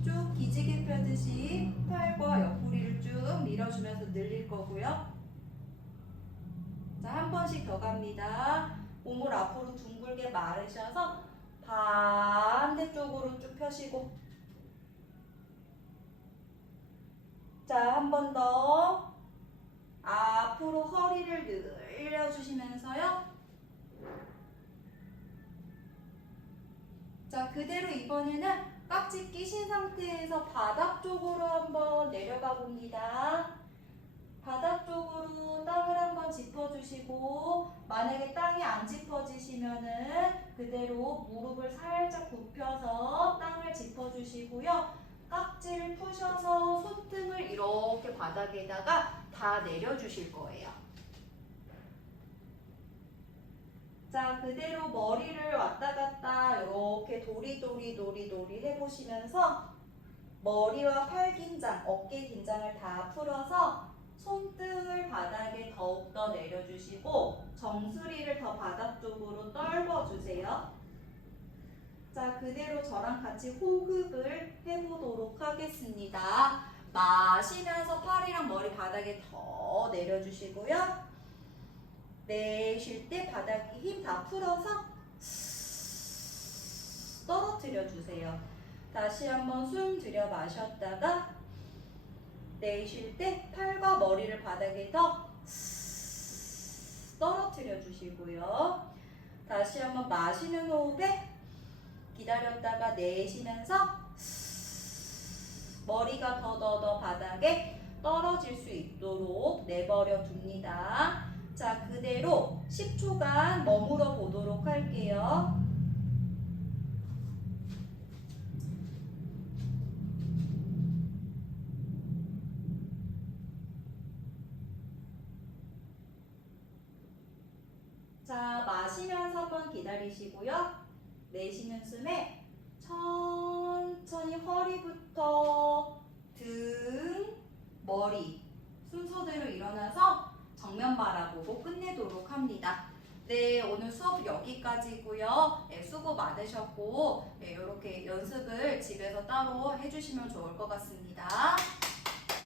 쭉 기지개 펴듯이 팔과 옆구리를 쭉 밀어주면서 늘릴 거고요. 자, 한 번씩 더 갑니다. 몸을 앞으로 둥글게 말으셔서 반대쪽으로 쭉 펴시고. 자, 한 번 더. 앞으로 허리를 늘려주시면서요. 자, 그대로 이번에는 깍지 끼신 상태에서 바닥 쪽으로 한번 내려가 봅니다. 바닥 쪽으로 땅을 한번 짚어주시고, 만약에 땅이 안 짚어지시면은 그대로 무릎을 살짝 굽혀서 땅을 짚어주시고요. 깍지를 푸셔서 손등을 이렇게 바닥에다가 다 내려주실 거예요. 자, 그대로 머리를 왔다 갔다 이렇게 도리도리 해보시면서 머리와 팔 긴장, 어깨 긴장을 다 풀어서 손등을 바닥에 더욱더 내려주시고 정수리를 더 바닥 쪽으로 떨궈주세요. 자, 그대로 저랑 같이 호흡을 해보도록 하겠습니다. 마시면서 팔이랑 머리 바닥에 더 내려주시고요. 내쉴 때 바닥에 힘 다 풀어서 떨어뜨려 주세요. 다시 한번 숨 들여 마셨다가 내쉴 때 팔과 머리를 바닥에 더 떨어뜨려 주시고요. 다시 한번 마시는 호흡에 기다렸다가 내쉬면서 머리가 더 바닥에 떨어질 수 있도록 내버려 둡니다. 자, 그대로 10초간 머물러 보도록 할게요. 자, 마시면서 한번 기다리시고요. 내쉬는 숨에 천천히 허리부터 등, 머리 순서대로 일어나서 정면 바라보고 끝내도록 합니다. 네, 오늘 수업 여기까지고요. 네, 수고 많으셨고 네, 이렇게 연습을 집에서 따로 해주시면 좋을 것 같습니다.